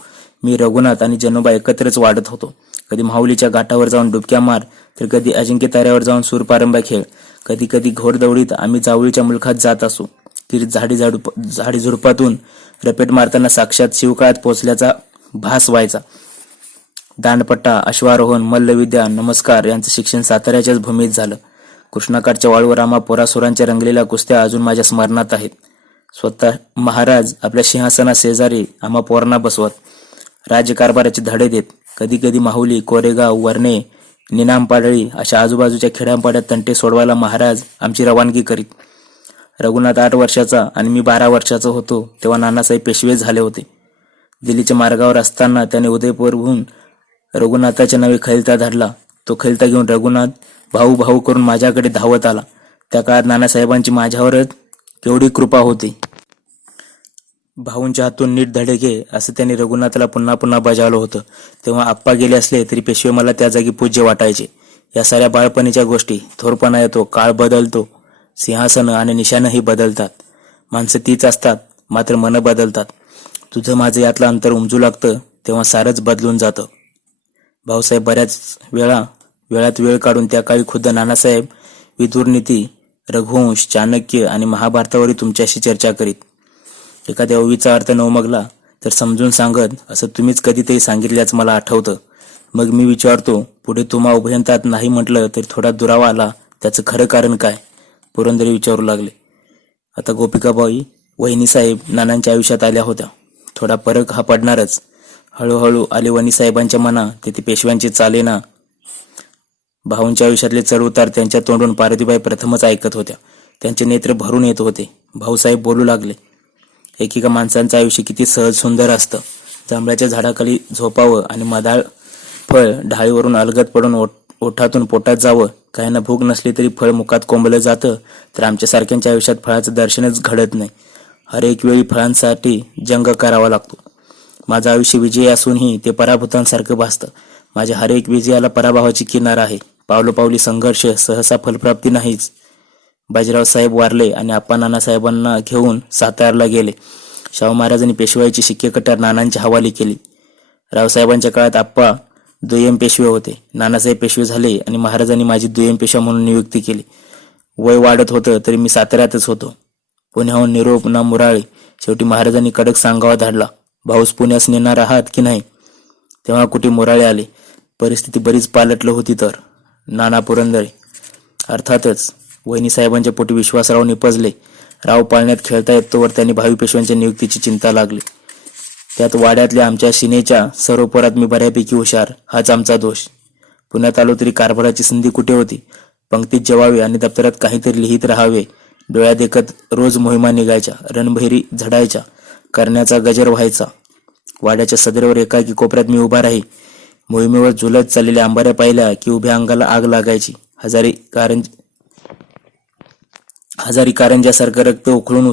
मी, रघुनाथ आणि जनोबा एकत्रच वाढत होतो. कधी माहुलीच्या घाटावर जाऊन डुबक्या मार, तर कधी अजिंक्य ताऱ्यावर जाऊन सूरपारंब्या खेळ. कधी कधी घोडदौडीत आम्ही जावळीच्या मुलखात जात असू. ती झाडी झुडपातून रपेट मारताना साक्षात शिवकाळात पोचल्याचा भास व्हायचा. दांडपट्टा, अश्वारोहण, मल्लविद्या, नमस्कार यांचं शिक्षण साताऱ्याच्याच भूमीत झालं. कृष्णाकाठच्या वाळूवर आम्हा पोरासोरांच्या रंगलेल्या कुस्त्या अजून माझ्या स्मरणात आहेत. स्वतः महाराज आपल्या सिंहासना शेजारी आम्हा पोरांना बसवत राज्यकारभाराचे धडे देत. कधी कधी माहुली, कोरेगाव, वरणे, निनामपाडळी अशा आजूबाजूच्या खेड्यापाड्यात तंटे सोडवायला महाराज आमची रवानगी करीत. रघुनाथ 8 वर्षाचा आणि मी 12 वर्षाचा होतो तेव्हा नानासाहेब पेशवे झाले होते. दिल्लीच्या मार्गावर असताना त्याने उदयपूरहून रघुनाथाच्या नावे खैलता धाडला. तो खैलता घेऊन रघुनाथ भाऊ भाऊ करून माझ्याकडे धावत आला. त्या काळात नानासाहेबांची माझ्यावरच केवढी कृपा होती. भाऊंच्या हातून नीट धडे घे असं त्यांनी रघुनाथला पुन्हा पुन्हा बजावलं होतं. तेव्हा आप्पा गेले असले तरी पेशवे मला त्या जागी पूज्य वाटायचे. या साऱ्या बाळपणीच्या गोष्टी. थोरपणा येतो, काळ बदलतो, सिंहासनं आणि निशाणंही बदलतात. माणसं तीच असतात, मात्र मनं बदलतात. तुझं माझं यातलं अंतर उमजू लागतं तेव्हा सारंच बदलून जातं. भाऊसाहेब बऱ्याच वेळात वेळ काढून त्या काळी खुद्द नानासाहेब विदुरनीती, रघुवंश, चाणक्य आणि महाभारतावरही तुमच्याशी चर्चा करीत. एखाद्या ओवीचा अर्थ न उमगला तर समजून सांगत असं तुम्हीच कधीतरी सांगितल्याचं मला आठवतं. मग मी विचारतो, पुढे तुम्हा उभयंतात नाही म्हटलं तरी थोडा दुरावा आला, त्याचं खरं कारण काय? पुरंदरे विचारू लागले. आता गोपिकाबाई वहिनीसाहेब नानांच्या आयुष्यात आल्या होत्या. थोडा फरक हा पडणारच. हळूहळू आले वहिनीसाहेबांच्या मना ते पेशव्यांची चालेना. भाऊंच्या आयुष्यातले चढउतार त्यांच्या तोंडून पार्वतीबाई प्रथमच ऐकत होत्या. त्यांचे नेत्र भरून येत होते. भाऊसाहेब बोलू लागले. एकेका माणसांचं आयुष्य किती सहज सुंदर असतं. जांभळाच्या झाडाखाली झोपावं आणि मधाळ फळ ढाळीवरून अलगद पडून ओठातून पोटात जावं. काहींना भूक नसली तरी फळ मुखात कोंबलं जातं, तर आमच्यासारख्यांच्या आयुष्यात फळाचं दर्शनच घडत नाही. हर एक वेळी फळांसाठी जंग करावा लागतो. माझं आयुष्य विजयी असूनही ते पराभूतांसारखं भासतं. माझ्या हर एक विजयाला पराभवाची किनार आहे. पावलोपावली संघर्ष, सहसा फलप्राप्ती नाहीच. बाजीराव साहेब वारले आणि आप्पा नानासाहेबांना घेऊन सातारला गेले. शाहू महाराजांनी पेशवाईची शिक्केकट्यार नानांच्या हवाली केली. रावसाहेबांच्या काळात आप्पा दुय्यम पेशवे होते. नानासाहेब पेशवे झाले आणि महाराजांनी माझी दुय्यम पेशवा म्हणून नियुक्ती केली. वय वाढत होतं तरी मी साताऱ्यातच होतो. पुण्याहून निरोप ना मुराळे. शेवटी महाराजांनी कडक सांगावा धाडला, भाऊस पुण्यास नेणार आहात की नाही? तेव्हा कुठे मुराळे आले. परिस्थिती बरीच पालटलं होती तर. नाना पुरंदरे. अर्थातच वहिनीसाहेबांच्या पोटी विश्वासराव निपजले. राव पाळण्यात खेळता येतोवर त्यांनी भावी पेशव्यांच्या नियुक्तीची चिंता लागली. त्यात वाड्यातल्या आमच्या शिनेच्या सर्व पोरात मी बऱ्यापैकी हुशार. हाच आमचा दोष. पुण्यात आलो तरी कारभाराची संधी कुठे होती? पंक्तीत जेवावे आणि दप्तरात काहीतरी लिहित राहावे. डोळ्या देखत रोज मोहिमा निघायच्या, रणभैरी झडायच्या, करण्याचा गजर व्हायचा. वाड्याच्या सदरेवर एकाकी कोपऱ्यात मी उभा राही. मोहिमेवर झुलत चाललेल्या अंबाऱ्या पाहिल्या की उभ्या अंगाला आग लागायची. हजारी कारंज्यासारखं रक्त उकळून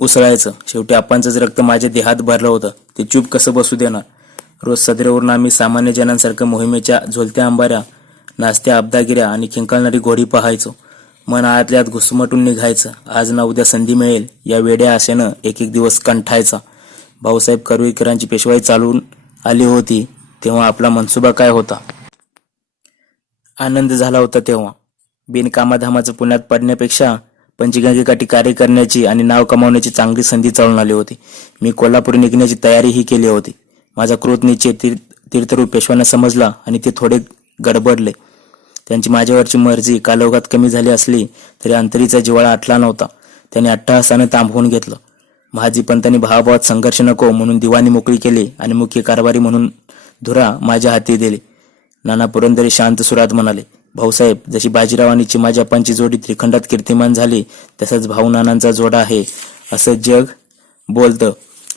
उसळायचं. शेवटी आपांचंच रक्त माझ्या देहात भरलं होतं. ते चूप कसं बसू देणार. रोज सदरेवरून आम्ही सामान्य जनांसारखं मोहिमेच्या झोलत्या अंबाऱ्या, नाचत्या अब्दागिऱ्या आणि खिंकाळणारी घोडी पाहायचो. मन आतल्यात घुसमटून निघायचं. आज ना उद्या संधी मिळेल या वेड्या आशेनं एक एक दिवस कंठायचा. भाऊसाहेब करवीकरांची पेशवाई चालून आली होती तेव्हा आपला मनसुबा काय होता. आनंद झाला होता तेव्हा. बिनकामाधामाचं पुण्यात पडण्यापेक्षा पंचगंगेकाठी कार्य करण्याची आणि नाव कमावण्याची चांगली संधी चालून आली होती. मी कोल्हापूर निघण्याची तयारीही केली होती. माझा कृतनिश्चय तीर्थरूप पेशव्यांना समजला आणि ते थोडे गडबडले. त्यांची माझ्यावरची मर्जी कालौघात कमी झाली असली तरी अंतरीचा जिव्हाळा आटला नव्हता. त्यांनी अट्टहासानं थांबवून घेतलं. महाजी पंतांनी भावाभावात संघर्ष नको म्हणून दिवाणी मोकळी केली आणि मुख्य कारभारी म्हणून धुरा माझ्या हाती दिली. नाना पुरंदरे शांत सुरात म्हणाले, भाऊसाहेब, जशी बाजीराव आणि चिमाजी जोडी त्रिखंडात कीर्तिमान झाली तसंच भाऊ नानांचा जोडा आहे असं जग बोलतं.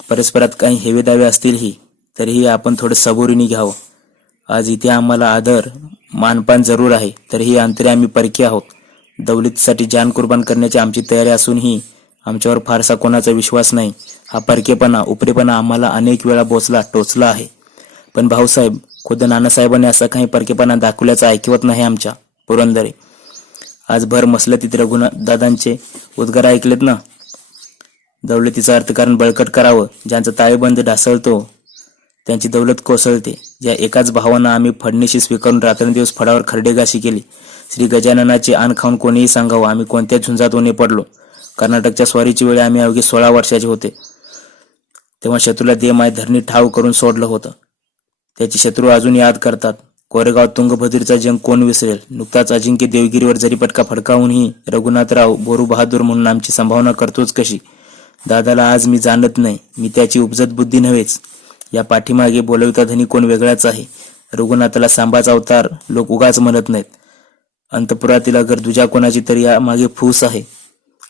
परस्परात काही हेवेदावे असतीलही तरीही आपण थोडं सबुरीने घ्यावं. आज इथे आम्हाला आदर मानपान जरूर आहे तरीही अंतरे आम्ही परके आहोत. दौलतीसाठी जान कुर्बान करण्याची आमची तयारी असूनही आमच्यावर फारसा कोणाचा विश्वास नाही. हा परकेपणा उपरेपणा आम्हाला अनेक वेळा टोचला आहे. पण भाऊसाहेब, खुद्द नानासाहेबांनी असा काही परकेपणा दाखवल्याचं ऐकवत नाही आमच्या पुरंदरे. आज भर मसलतीत रघुनाथ दादांचे उद्गार ऐकलेत ना. दौलतीचं अर्थकारण बळकट करावं. ज्यांचा ताळेबंद ढासळतो त्यांची दौलत कोसळते. ज्या एकाच भावानं आम्ही फडणीशी स्वीकारून रात्रंदिवस फडावर खरडेगाशी केली. श्री गजाननाचे आण खाऊन कोणीही सांगावं आम्ही कोणत्या झुंजात उणे पडलो. कर्नाटकच्या स्वारीची वेळी आम्ही अवघे 16 वर्षाचे होते तेव्हा शत्रूला देमाय धरणी ठाव करून सोडलं होतं. त्याची शत्रू अजून याद करतात. कोरेगाव तुंगभद्रीचा जंग कोण विसरेल. नुकताच अजिंक्य देवगिरीवर जरी पटका फडकावूनही रघुनाथराव बोरू बहादूर म्हणून आमची संभावना करतोच कशी. दादाला आज मी जाणत नाही. मी त्याची उपजत बुद्धी नव्हेच. या पाठीमागे बोलविता धनी कोण वेगळाच आहे. रघुनाथाला सांबाचा अवतार लोक उगाच म्हणत नाहीत. अंतपुरातील अगर दुजा कोणाची तरी या मागे फूस आहे.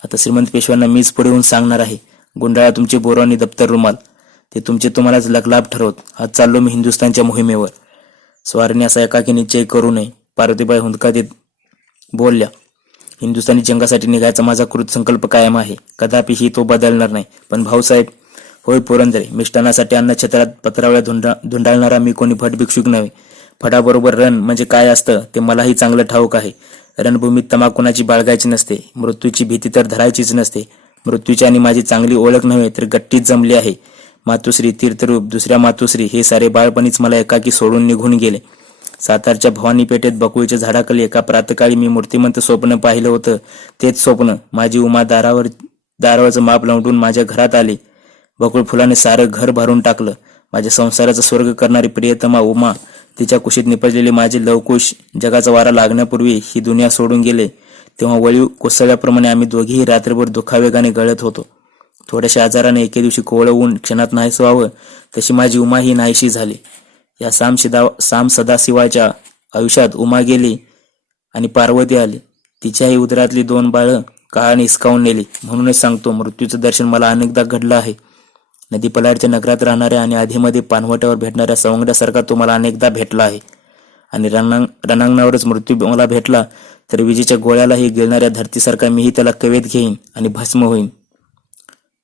आता श्रीमंत पेशव्यांना मीच पुढे येऊन सांगणार आहे. गुंडाळा तुमचे बोरवानी दप्तर रुमाल. ते तुमचे तुम्हालाच लकलाभ ठरवत. आज चाललो मी हिंदुस्थानच्या मोहिमेवर. स्वारीने असा एकाकी निश्चय करू नये. पार्वतीबाई हुंदका देत बोलल्या. हिंदुस्थानी जंगासाठी निघायचा माझा कृत संकल्प कायम आहे. कदापिही तो बदलणार नाही. पण भाऊसाहेब, होय पुरंदरे, मिष्टानासाठी अन्नछत्रात पत्रावळ्या धुंडाळणारा मी कोणी भट भिक्षुक नव्हे. फडाबरोबर रण म्हणजे काय असतं ते मलाही चांगलं ठाऊक आहे. रणभूमीत तमाकुणाची बाळगायची नसते. मृत्यूची भीती तर धरायचीच नसते. मृत्यूची आणि माझी चांगली ओळख नव्हे तर गट्टीच जमली आहे. मातुश्री, तीर्थरूप, दुसऱ्या मातुश्री हे सारे बाळपणीच मला एकाकी सोडून निघून गेले. सातारच्या भवानी पेठेत बकुळीच्या झाडाखाली एका प्रातकाळी मी मूर्तिमंत स्वप्न पाहिलं होतं. तेच स्वप्न माझी उमा दारावरचं माप लावून माझ्या घरात आली. बकुळ फुलाने सारं घर भरून टाकलं. माझ्या संसाराचा स्वर्ग करणारी प्रियतमा उमा, तिच्या कुशीत निपजलेले माझे लवकुश जगाचा वारा लागण्यापूर्वी ही दुनिया सोडून गेले. तेव्हा वळीव कोसळल्याप्रमाणे आम्ही दोघेही रात्रभर दुःखावेगाने गळत होतो. थोड्याशा आजाराने एके दिवशी कोवळवून क्षणात नाहीसं व्हावं तशी माझी उमा ही नाहीशी झाली. या साम सदाशिवाच्या आयुष्यात उमा गेली आणि पार्वती आली. तिच्याही उदरातली 2 बाळं काळाने हिसकावून नेली. म्हणूनच सांगतो, मृत्यूचं दर्शन मला अनेकदा घडलं आहे. नदी पलाडच्या नगरात राहणाऱ्या आणि आधीमध्ये पानवट्यावर भेटणाऱ्या सवंगड्यासारखा तो मला अनेकदा भेटला आहे. आणि रणांगणावरच मृत्यू मला भेटला तर विजेच्या गोळ्यालाही गिळणाऱ्या धरतीसारखा मीही त्याला कवेत घेईन आणि भस्म होईन.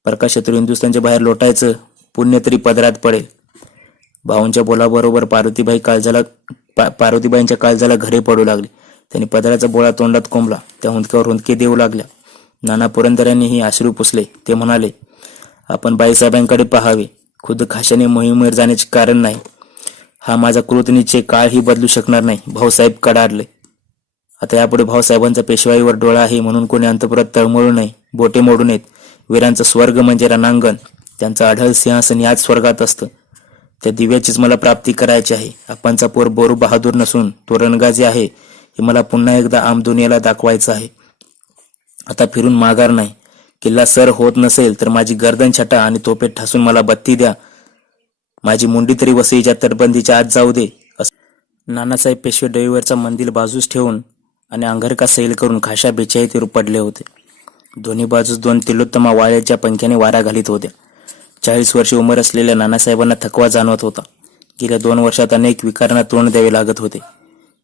प्रकाशत्रू हिंदुस्थानच्या बाहेर लोटायचं पुण्य तरी पदरात पडेल. भाऊंच्या बोलाबरोबर पार्वतीबाईंच्या काळजाला घरे पडू लागले. त्यांनी पदराचा बोळा तोंडात कोंबला. त्या हुंदक्यावर हुंदके देऊ लागल्या. नाना पुरंदऱ्यांनीही अश्रू पुसले. ते म्हणाले, आपण बाईसाहेबांकडे पाहावे. खुद्द खाशाने मोहिमेवर जाण्याचे कारण नाही. हा माझा कृतनिश्चय काळही बदलू शकणार नाही. भाऊसाहेब कडाडले. आता यापुढे भाऊसाहेबांचा पेशवाईवर डोळा आहे म्हणून कोणी अंतपुरात तळमळू नये, बोटे मोडू नयेत. वीरांचं स्वर्ग म्हणजे रणांगण. त्यांचं आढळ सिंहासन याच स्वर्गात असतं. त्या दिव्याचीच मला प्राप्ती करायची आहे. आपांचा पोर बोरू बहादूर नसून तो रणगाजी आहे हे मला पुन्हा एकदा आम दुनियाला दाखवायचं आहे. आता फिरून माघार नाही. किल्ला सर होत नसेल तर माझी गर्दन छटा आणि तोपेत ठासून मला बत्ती द्या. माझी मुंडी तरी वसईच्या तटबंदीच्या आत जाऊ दे. नानासाहेब पेशवे डोईवरचा मंदिर बाजूस ठेवून आणि अंगरका सैल करून खाशा बेचाळीतीवर पडले होते. दोन्ही बाजूस दोन तिलोत्तमा वाळ्याच्या पंख्याने वारा घालीत होत्या. 40 वर्षे उमर असलेल्या नानासाहेबांना थकवा जाणवत होता. गेल्या 2 वर्षात अनेक विकारांना तोंड द्यावे लागत होते.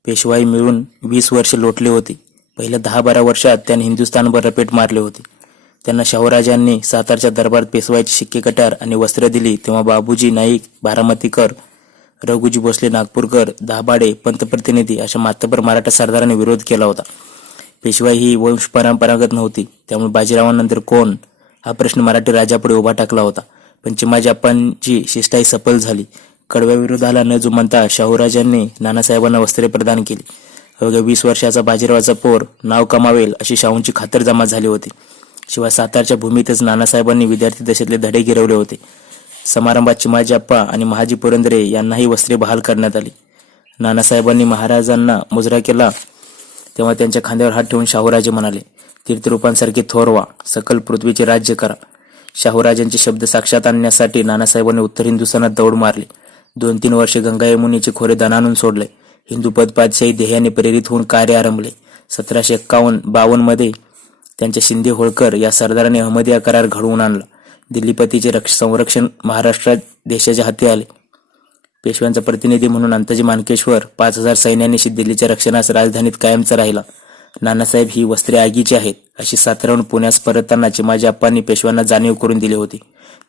पेशवाई मिळून 20 वर्षे लोटले होते. पहिल्या 10-12 वर्षात त्यांनी हिंदुस्थानभर रपेट मारले होते. त्यांना शाहूराजांनी सातारच्या दरबारात पेशवाईची शिक्के कट्यार आणि वस्त्र दिली तेव्हा बाबूजी नाईक बारामतीकर, रघुजी भोसले नागपूरकर, दाभाडे पंतप्रतिनिधी अशा मातबर मराठा सरदारांनी विरोध केला होता. पेशवाई ही वंश परंपरागत नव्हती, त्यामुळे बाजीरावांनंतर कोण हा प्रश्न मराठी राजापुढे उभा टाकला होता. पण चिमाजी अप्पांची शिष्टाई सफल झाली. कडव्या विरोधाला न जुमानता शाहूराजांनी नानासाहेबांना वस्त्रे प्रदान केली. अवघ्या 20 वर्षाचा बाजीरावाचा पोर नाव कमावेल अशी शाहूंची खातर जमा झाली होती. शिवाय सातारच्या भूमीतच नानासाहेबांनी विद्यार्थी दशेतले धडे गिरवले होते. समारंभात चिमाजी अप्पा आणि महाजी पुरंदरे यांनाही वस्त्रे बहाल करण्यात आली. नानासाहेबांनी महाराजांना मुजरा केला तेव्हा त्यांच्या खांद्यावर हात ठेवून शाहूराजे म्हणाले, तीर्थरूपांसारखे थोर व्हा, सकल पृथ्वीचे राज्य करा. शाहूराजांचे शब्द साक्षात आणण्यासाठी नानासाहेबांनी उत्तर हिंदुस्थानात दौड मारली. 2-3 वर्षे गंगा यमुनीचे खोरे दणाणून सोडले. हिंदू पदपातशाही ध्येयाने प्रेरित होऊन कार्य आरंभले. 1751-52 मध्ये त्यांच्या शिंदे होळकर या सरदाराने अहमदिया करार घडवून आणला. दिल्लीपतीचे संरक्षण महाराष्ट्रात देशाच्या हाती आले. पेशव्यांचा प्रतिनिधी म्हणून अंताजी मानकेश्वर 5000 सैन्यानिशी दिल्लीच्या रक्षणास राजधानीत कायमचा राहिला. नानासाहेब ही वस्त्रे आगीची आहेत अशी साताराहून पुण्यास परतताना चिमाजी अप्पांनी पेशव्यांना जाणीव करून दिली होती.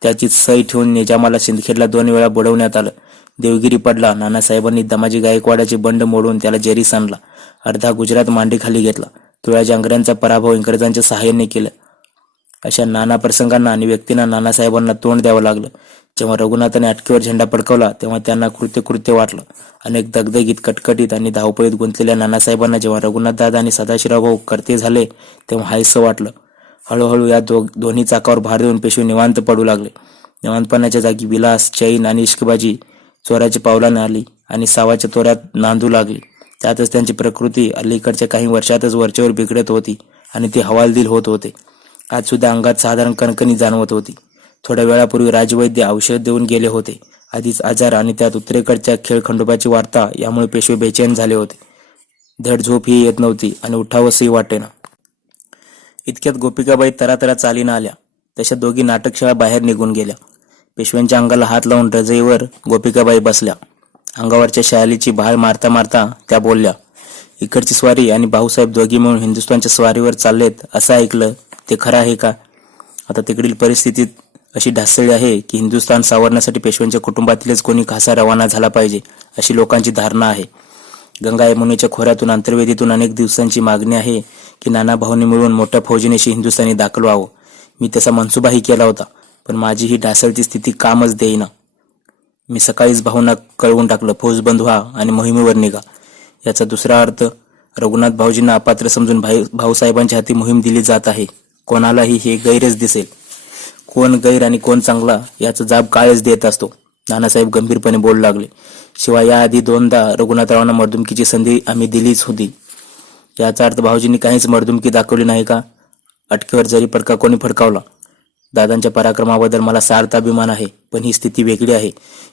त्याची सही ठेवून निजामाला सिंदखेडला 2 वेळा बुडवण्यात आलं. देवगिरी पडला. नानासाहेबांनी दमाजी गायकवाडाचे बंड मोडून त्याला जेरीस आणला. अर्धा गुजरात मांडीखाली घेतला. तुळ्या जांगऱ्यांचा पराभव इंग्रजांच्या सहाय्याने केला. अशा नाना प्रसंगांना आणि व्यक्तींना नानासाहेबांना तोंड द्यावं लागलं. जेव्हा रघुनाथाने अटकेवर झेंडा फडकवला तेव्हा त्यांना कृत्य वाटलं. अनेक दगदगीत, कटकटीत आणि धावपळीत गुंतलेल्या नानासाहेबांना जेव्हा रघुनाथदादा आणि सदाशिवराव करते झाले तेव्हा हायसं वाटलं. हळूहळू या दोन्ही चाकावर भार देऊन पेशवे निवांत पडू लागले. निवांतपणाच्या जागी विलास, चैन आणि इश्कबाजी चोराच्या पावलाने आली आणि सावाच्या तोऱ्यात नांदू लागली. त्यातच त्यांची प्रकृती अलीकडच्या काही वर्षातच वरचेवर बिघडत होती आणि ते हवालदिल होत होते. आज सुद्धा अंगात साधारण कणकणी जाणवत होती. थोड्या वेळापूर्वी राजवैद्य औषध देऊन गेले होते. आधीच आजार आणि त्यात उत्तरेकडच्या खेळखंडोबाची वार्ता यामुळे पेशवे बेचैन झाले होते. धड झोप ही येत नव्हती आणि उठावसही वाटेना. इतक्यात गोपिकाबाई तरातरा चालीनं आल्या. तशा दोघी नाटकशाळा बाहेर निघून गेल्या. पेशव्यांच्या अंगाला हात लावून रजईवर गोपिकाबाई बसल्या. अंगावरच्या शालीची भाळ मारता मारता त्या बोलल्या, इकडची स्वारी आणि भाऊसाहेब दोघी मिळून हिंदुस्थानच्या स्वारीवर चाललेत असं ऐकलं, ते खरं आहे का? आता तिकडील परिस्थितीत अशी ढासळी आहे की हिंदुस्थान सावरण्यासाठी पेशव्यांच्या कुटुंबातीलच कोणी खासा रवाना झाला पाहिजे अशी लोकांची धारणा आहे. गंगा यमुनेच्या खोऱ्यातून अंतर्वेदीतून अनेक दिवसांची मागणी आहे की नाना भाऊंनी मिळून मोठ्या फौजेनेशी हिंदुस्थानी दाखल व्हावं. मी तसा मनसुबाही केला होता, पण माझी ही ढासळती स्थिती कामच देईना. मी सकाळीच भाऊंना कळवून टाकलं, फौज बंद व्हा आणि मोहिमेवर निघा. याचा दुसरा अर्थ रघुनाथ भाऊजींना अपात्र समजून भाऊसाहेबांच्या हाती मोहीम दिली जात आहे. कोणालाही हे गैरच दिसेल. कोण गैर आणि कोण चांगला याचा जाब काळच देत असतो. नानासाहेब गंभीरपणे बोलू लागले. शिवाय याआधी 2दा रघुनाथरावांना मर्दुमकीची संधी आम्ही दिलीच होती. याचा अर्थ भाऊजींनी काहीच मर्दुमकी दाखवली नाही का? अटकेवर जरी पडका कोणी फडकावला. दादांच्या पराक्रमाबद्दल मला सार्थ अभिमान आहे, पण ही स्थिती वेगळी आहे.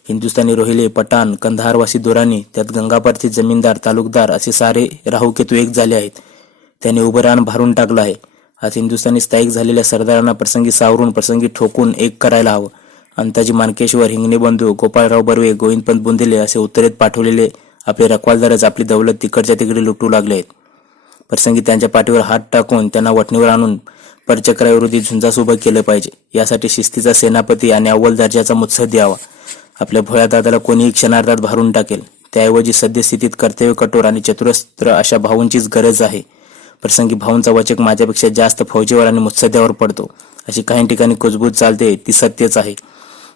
हिंदुस्थानी रोहिले, पठाण, कंधारवासी दोरानी, त्यात गंगापारचे जमीनदार, तालुकदार असे सारे राहुकेतू एक झाले आहेत. त्याने उभं रान भारून टाकलं आहे. आज हिंदुस्थानी स्थायिक झालेल्या सरदारांना प्रसंगी सावरून, प्रसंगी ठोकून एक करायला हवं. अंताजी मानकेश्वर, हिंगणे बंधू, गोपाळराव बर्वे, गोविंदपंत बुंदेले असे उत्तरेत पाठवलेले आपले रखवालदारच आपली दौलत तिकडच्या तिकडे लुटू लागले आहेत. प्रसंगी त्यांच्या पाठीवर हात टाकून त्यांना वठणीवर आणून परचक्राविरोधी झुंजास उभं केलं पाहिजे. यासाठी शिस्तीचा सेनापती आणि अव्वल दर्जाचा मुत्सद द्यावा. आपल्या भोळ्या दादाला कोणीही क्षणार्धात भारून टाकेल. त्याऐवजी सद्यस्थितीत कर्तव्य कठोर आणि चतुरस्त्र अशा भाऊंचीच गरज आहे. प्रसंगी भाऊंचा वचक माझ्यापेक्षा जास्त फौजेवर आणि मुत्सद्यावर पडतो अशी काही ठिकाणी कुजबूज चालते, ती सत्यच आहे.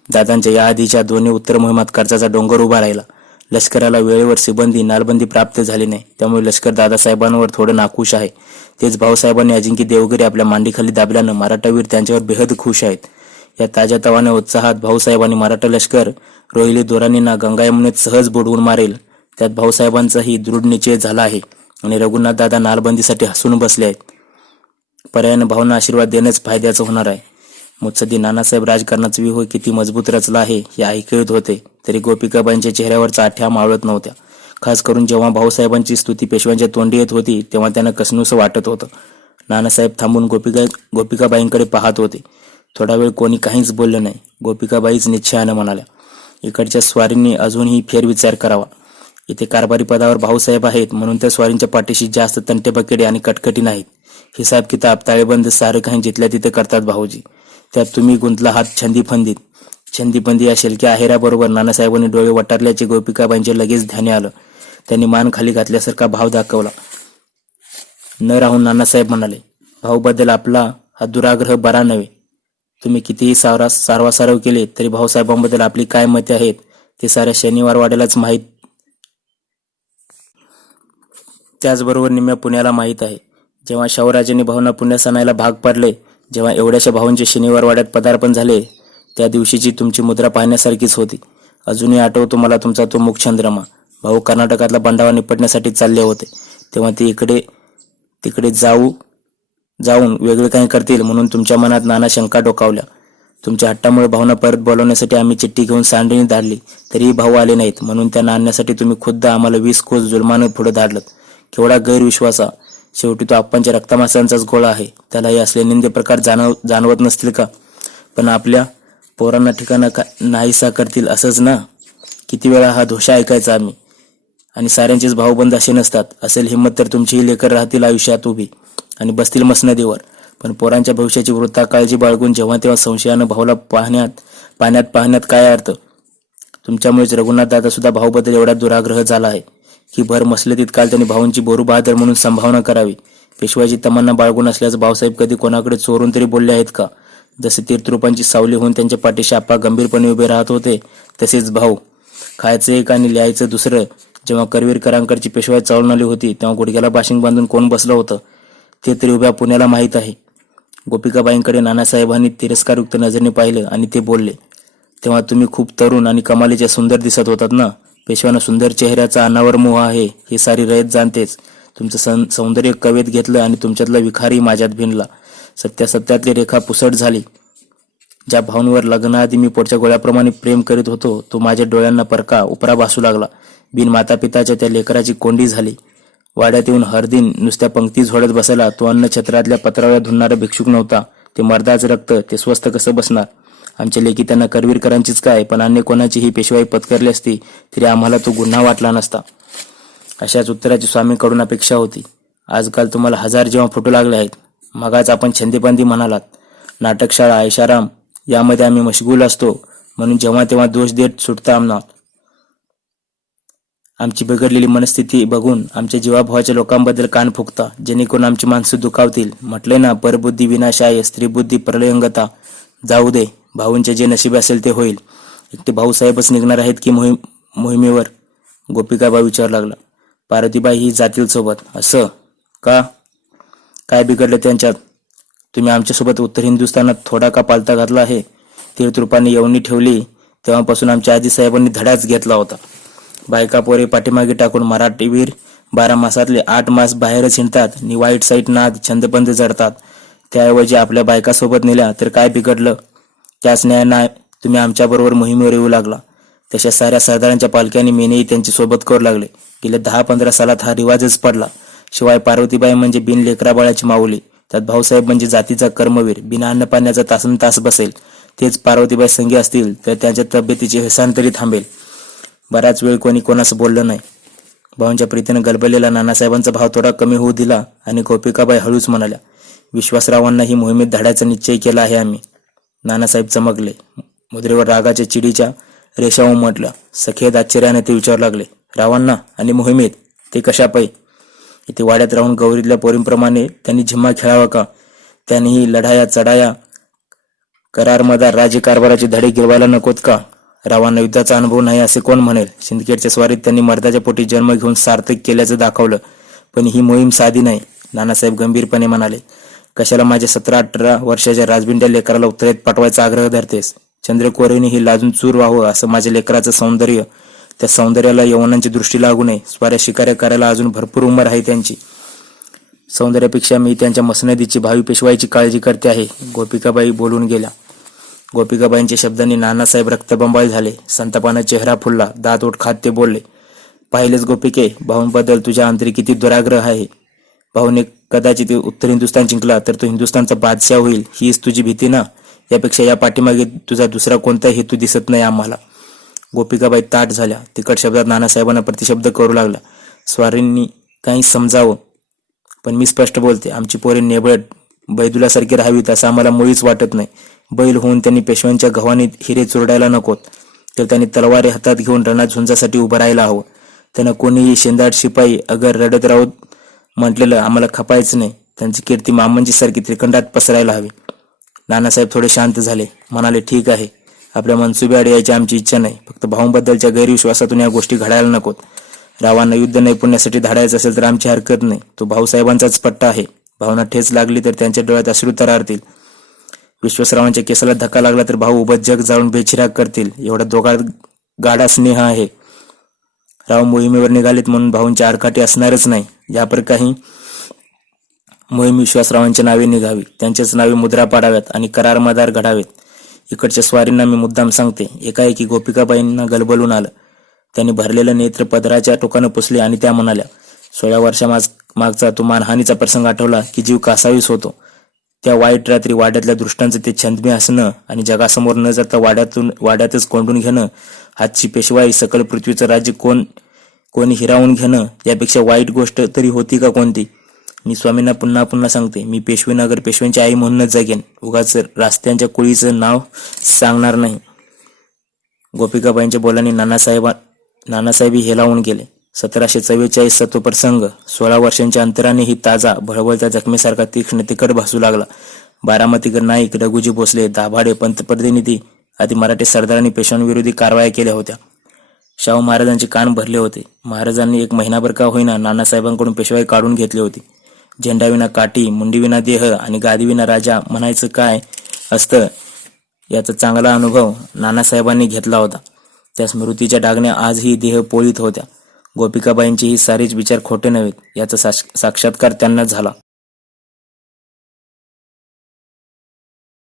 दादांच्या याआधीच्या दोन्ही उत्तर मोहिमात कर्जाचा डोंगर उभा राहिला. लष्कराला वेळेवर सिबंदी, नालबंदी प्राप्त झाली नाही, त्यामुळे लष्कर दादासाहेबांवर थोडं नाखुश आहे. तेच भाऊसाहेबांनी अजिंक्य देवगिरी आपल्या मांडीखाली दाबल्यानं मराठावीर त्यांच्यावर बेहद खुश आहेत. या ताज्या तवाने उत्साहात भाऊसाहेबांनी मराठा लष्कर रोहिले दोरांनींना गंगा यमुनेत सहज बुडवून मारेल, त्यात भाऊसाहेबांचाही दृढ निश्चय झाला आहे आणि रघुनाथ दादा नालबंदीसाठी हसून बसले आहेत. पर्यायाने भाऊंना आशीर्वाद देणंच फायद्याचं होणार आहे. मुत्सद्दी नानासाहेब राजकारणाचा व्यूह किती मजबूत रचला आहे हे ऐकत होते तरी गोपिकाबाईंच्या चेहऱ्यावरचा आठ्या मावळत नव्हत्या. खास करून जेव्हा भाऊसाहेबांची स्तुती पेशव्यांच्या तोंडी येत होती तेव्हा त्यांना कसनूस वाटत होतं. नानासाहेब थांबून गोपिकाबाईंकडे पाहत होते. थोडा वेळ कोणी काहीच बोललं नाही. गोपिकाबाईच निश्चयानं म्हणाल्या, इकडच्या स्वारींनी अजूनही फेरविचार करावा. इथे कारभारी पदावर भाऊसाहेब आहेत म्हणून त्या स्वारींच्या पाठीशी जास्त तंटेबकेडे आणि कटकटी नाहीत. हिसाब किताब ताळेबंद सारं काही जिथल्या तिथे करतात भाऊजी. त्यात तुम्ही गुंतला हात छंदीपंदी या शेलक्या आहेराबरोबर. नानासाहेबांनी डोळे वटारल्याचे गोपिकाबाईंचे लगेच ध्यानी आलं. त्यांनी मान खाली घातल्यासारखा भाव दाखवला. न राहून नानासाहेब म्हणाले, भाऊबद्दल आपला हा दुराग्रह बरा नव्हे. तुम्ही कितीही सारवासारव केले तरी भाऊसाहेबांबद्दल आपली काय मते आहेत ते साऱ्या शनिवार वाड्यालाच माहीत. त्याचबरोबर निम्म्या पुण्याला माहीत आहे. जेव्हा शाहूराजांनी भाऊंना पुण्यास आणायला भाग पाडले, जेव्हा एवढ्याशा भाऊंचे शनिवार वाड्यात पदार्पण झाले, त्या दिवशीची तुमची मुद्रा पाहण्यासारखीच होती. अजूनही आठवतो मला तुमचा तो मुखचंद्रमा. भाऊ कर्नाटकातला बंडावा निपटण्यासाठी चालले होते. तेव्हा ते तिकडे जाऊन वेगळे काही करतील म्हणून तुमच्या मनात नाना शंका डोकावल्या. तुमच्या हट्टामुळे भाऊंना परत बोलवण्यासाठी आम्ही चिठ्ठी घेऊन सांडणी धाडली, तरीही भाऊ आले नाहीत. म्हणून त्यांना आणण्यासाठी तुम्ही खुद्द आम्हाला 20 कोस जुलमानं पुढे धाडलं. केवढा गैरविश्वासा. शेवटी तो आप्पांच्या रक्तमांसांचाच गोळा आहे. त्यालाही असले निंदे प्रकार जाणवत नसतील का? पण आपल्या पोरांना ठिकाणा नाहीसा करतील असंच ना. किती वेळा हा धोशा ऐकायचा आम्ही. आणि साऱ्यांचेच भाऊबंद असे नसतात. असेल हिंमत तर तुमचीही लेकर राहतील आयुष्यात उभी आणि बसतील मसनदीवर. पण पोरांच्या भविष्याची वृत्ता काळजी बाळगून जेव्हा तेव्हा संशयानं भाऊला पाहण्यात काय अर्थ? तुमच्यामुळेच रघुनाथ दादा सुद्धा भाऊबद्दल एवढा दुराग्रह झाला आहे की भर मसलतीत काल त्यांनी भाऊंची बोरू बहादर म्हणून संभावना करावी. पेशवाची तमन्ना बाळगून असल्याचं भाऊसाहेब कधी कोणाकडे चोरून तरी बोलले आहेत का? जसे तीर्थरूपांची सावली होऊन त्यांच्या पाठीशी आप्पा गंभीरपणे उभे राहत होते, तसेच भाऊ. खायचं एक आणि लिहायचं दुसरं. जेव्हा करवीरकरांकडची पेशवाई चालून आली होती तेव्हा गुडघ्याला बाशिंग बांधून कोण बसलं होतं ते तरी उभ्या पुण्याला माहीत आहे. गोपिकाबाईंकडे नानासाहेबांनी तिरस्कारयुक्त नजरेने पाहिलं आणि ते बोलले, तेव्हा तुम्ही खूप तरुण आणि कमालीच्या सुंदर दिसत होतात ना. पेशव्यानं सुंदर चेहऱ्याचा अनावर मोह आहे हे सारी रयत जाणतेच. तुमचं सौंदर्य कवेत घेतलं आणि तुमच्यातला विखारही माझ्यात भिनला. सत्यातली रेखा पुसट झाली. ज्या भाऊंवर लग्नाआधी मी पोटच्या गोळ्याप्रमाणे प्रेम करीत होतो तो माझ्या डोळ्यांना परका उपरा भासू लागला. बिन मातापिताच्या त्या लेकराची कोंडी झाली. वाड्यात येऊन हरदिन नुसत्या पंक्ती झोडत बसायला तो अन्न छत्रातल्या पत्रावळ्या धुणणारा भिक्षुक नव्हता. ते मर्दाच रक्त, ते स्वस्थ कसं बसणार? आमच्या लेकी त्यांना करवीरकरांचीच काय, पण अन्य कोणाचीही पेशवाई पत्करली असती तरी आम्हाला तो गुन्हा वाटला नसता. अशाच उत्तराची स्वामींकडून अपेक्षा होती. आजकाल तुम्हाला 1000 जेव्हा फुटू लागले आहेत. मगाच आपण छंदीबंदी म्हणालात. नाटकशाळा, ऐशाराम यामध्ये आम्ही मशगूल असतो म्हणून जेव्हा तेव्हा दोष देत सुटता आम्हाला. आमची बिघडलेली मनस्थिती बघून आमच्या जीवाभावाच्या लोकांबद्दल कान फुकता, जेणेकरून आमची माणसं दुखावतील. म्हटले ना, परबुद्धी विनाशाय, स्त्रीबुद्धी प्रलयंगता. जाऊ दे, भाऊंचे जे नशीब असेल ते होईल. एकटे भाऊसाहेबच निघणार आहेत की मोहिमेवर? गोपिकाबाई विचारू लागला. पार्वतीबाई ही जातील सोबत. असं का? काय बिघडलं त्यांच्यात? तुम्ही आमच्यासोबत उत्तर हिंदुस्थानात थोडा का पालथा घातला आहे? तीर्थरूपांनी येवणी ठेवली तेव्हापासून आमच्या आजीसाहेबांनी धडाच घेतला होता. बायका पोरे पाठीमागे टाकून मराठीवीर 12 मासातले 8 मास बाहेरच हिंडतात नि वाईट साईट नाद छंदबंद जडतात. त्याऐवजी आपल्या बायकासोबत नेल्या तर काय बिघडलं? त्याच न्यायानं तुम्ही आमच्याबरोबर मोहिमेवर येऊ लागला. तशा साऱ्या सरदारांच्या पालख्यांनी मेनेही त्यांची सोबत करू लागले. गेल्या 10-15 सालात हा रिवाजच पडला. शिवाय पार्वतीबाई म्हणजे बिन लेकराबाळाची माऊली. त्यात भाऊसाहेब म्हणजे जातीचा कर्मवीर. बिना अन्न पाण्याचा तासन तास बसेल. तेच पार्वतीबाई संगी असतील तर त्यांच्या तब्येतीचे हेसान तरी थांबेल. बराच वेळ कोणी कोणास बोललं नाही. भाऊंच्या प्रीतीनं गलबलेला नानासाहेबांचा भाव थोडा कमी होऊ दिला आणि गोपिकाबाई हळूच म्हणाल्या, विश्वासरावांना ही मोहिमेत धाडायचा निश्चय केला आहे आम्ही. नानासाहेब चमकले. मुद्रेवर रागाच्या चिडीच्या रेषा उमटल्या. सखेद आश्चर्याने ते विचारू लागले, रावांना आणि मोहिमेत? ते कशा पै? इथे वाड्यात राहून गौरीतल्या पोरींप्रमाणे त्यांनी झिम्मा खेळावा का? त्यांनीही लढाया चढाया करारमदार राज्यकारभाराचे धडे गिरवायला नकोत का? रावांना युद्धाचा अनुभव नाही असे कोण म्हणेल? सिंदखेडच्या स्वारीत त्यांनी मर्दाच्या पोटी जन्म घेऊन सार्थक केल्याचं दाखवलं. पण ही मोहीम साधी नाही. नानासाहेब गंभीरपणे म्हणाले, कशाला माझ्या 17-18 वर्षाच्या राजबिंड्या लेकराला उत्तरेत पाठवायचा आग्रह धरतेस? चंद्रकोरेने ही लाजून चूर व्हावं असं माझ्या लेकराचं सौंदर्य. त्या सौंदर्याला यवनांची दृष्टी लागू नये. स्वाऱ्या शिकाऱ्या करायला अजून भरपूर उंमर आहे त्यांची. सौंदर्यापेक्षा मी त्यांच्या मसनदीची भावी पेशवाईची काळजी करते आहे. गोपिकाबाई बोलून गेल्या. गोपिकाबाईंच्या शब्दांनी नानासाहेब रक्तबंबाळ झाले. संतापानं चेहरा फुलला. दात ओठ खात ते बोलले, पाहिलेच गोपिके, भाऊंबद्दल तुझ्या अंतरी किती दुराग्रह आहे. भाऊने कदाचित उत्तर हिंदुस्थान जिंकला तर तो हिंदुस्थानचा बादशाह होईल, हीच तुझी भीती ना? यापेक्षा या पाठीमागे तुझा दुसरा कोणता हेतू दिसत नाही आम्हाला. गोपिकाबाई ताट झाल्या. तिखट शब्दात नानासाहेबांना प्रतिशब्द करू लागला. स्वारींनी काही समजावं, पण मी स्पष्ट बोलते, आमची पोरे नेबळट बैदुलासारखी राहावीत असं आम्हाला मुळीच वाटत नाही. बैल होऊन त्यांनी पेशव्यांच्या गव्हाणीत हिरे चुरडायला नकोत, तर त्यांनी तलवारी हातात घेऊन रणात झुंजासाठी उभं राहायला हवं. त्यांना कोणीही शेंदाड शिपाई अगर रडत राहूत म्हटलेलं आम्हाला खपायचं नाही. त्यांची कीर्ती मामांची सारखी त्रिखंडात पसरायला हवी. नानासाहेब थोडे शांत झाले. म्हणाले, ठीक आहे, आपल्या मनसुबे यायची आमची इच्छा नाही. फक्त भाऊंबद्दलच्या गैरविश्वासातून या गोष्टी घडायला नकोत. रावांना युद्ध नैपुण्यासाठी धाडायचं असेल तर आमची हरकत नाही. तो भाऊसाहेबांचाच पट्टा आहे. भावना ठेच लागली तर त्यांच्या डोळ्यात अश्रू तरारतील. विश्वासरावांच्या केसाला धक्का लागला तर भाऊ उभं जग जाळून बेचिराग करतील. एवढा दोघात गाढा स्नेह आहे. राव मोहिमेवर निघालेत म्हणून भाऊंची आडकाठी असणारच नाही. यापर काही मोहीम विश्वासरावांच्या नावे निघावी, त्यांच्याच नावे मुद्रा पाडाव्यात आणि करार मदार घडावेत. इकडच्या स्वारींना मी मुद्दाम सांगते. एकाएकी गोपिकाबाईंना गलबलून आलं. त्यांनी भरलेलं नेत्र पदराच्या टोकानं पुसले आणि त्या म्हणाल्या, 16 वर्षामागचा तो मानहानीचा प्रसंग आठवला की जीव कासावीस होतो. त्या वाईट रात्री वाड्यातल्या दृष्टांचं ते छंदमे हसणं आणि जगासमोर न जाता वाड्यातच कोंडून घेणं, हातची पेशवाई, सकल पृथ्वीचं राज्य कोणी हिरावून घेणं, यापेक्षा वाईट गोष्ट तरी होती का कोणती? मी स्वामींना पुन्हा पुन्हा सांगते, मी पेशवीनगर पेशव्यांची आई म्हणूनच जगेन. उगाच रास्त्यांच्या कुळीचं नाव सांगणार नाही. गोपिकाबाईंच्या बोलांनी नानासाहेबही हेलावून गेले. 1744 तो प्रसंग 16 वर्षांच्या अंतरानेही ताजा, भळबळत्या जखमेसारखा तीक्ष्ण तिखट भासू लागला. बारामतीकर नाईक, रघुजी भोसले, दाभाडे, पंतप्रतिनिधी आदी मराठी सरदारांनी पेशव्यांविरोधी कारवाया केल्या होत्या. शाहू महाराजांचे कान भरले होते. महाराजांनी एक महिनाभर का होईना नानासाहेबांकडून पेशवाई काढून घेतली होती. झेंडाविना काठी, मुंडीविना देह आणि गादीविना राजा म्हणायचं काय असतं याचा चांगला अनुभव नानासाहेबांनी घेतला होता. त्या स्मृतीच्या डागण्या आजही देह पोळीत होत्या. गोपिकाबाईंचे ही सारेच विचार खोटे नव्हेत याचा साक्षात्कार त्यांना झाला.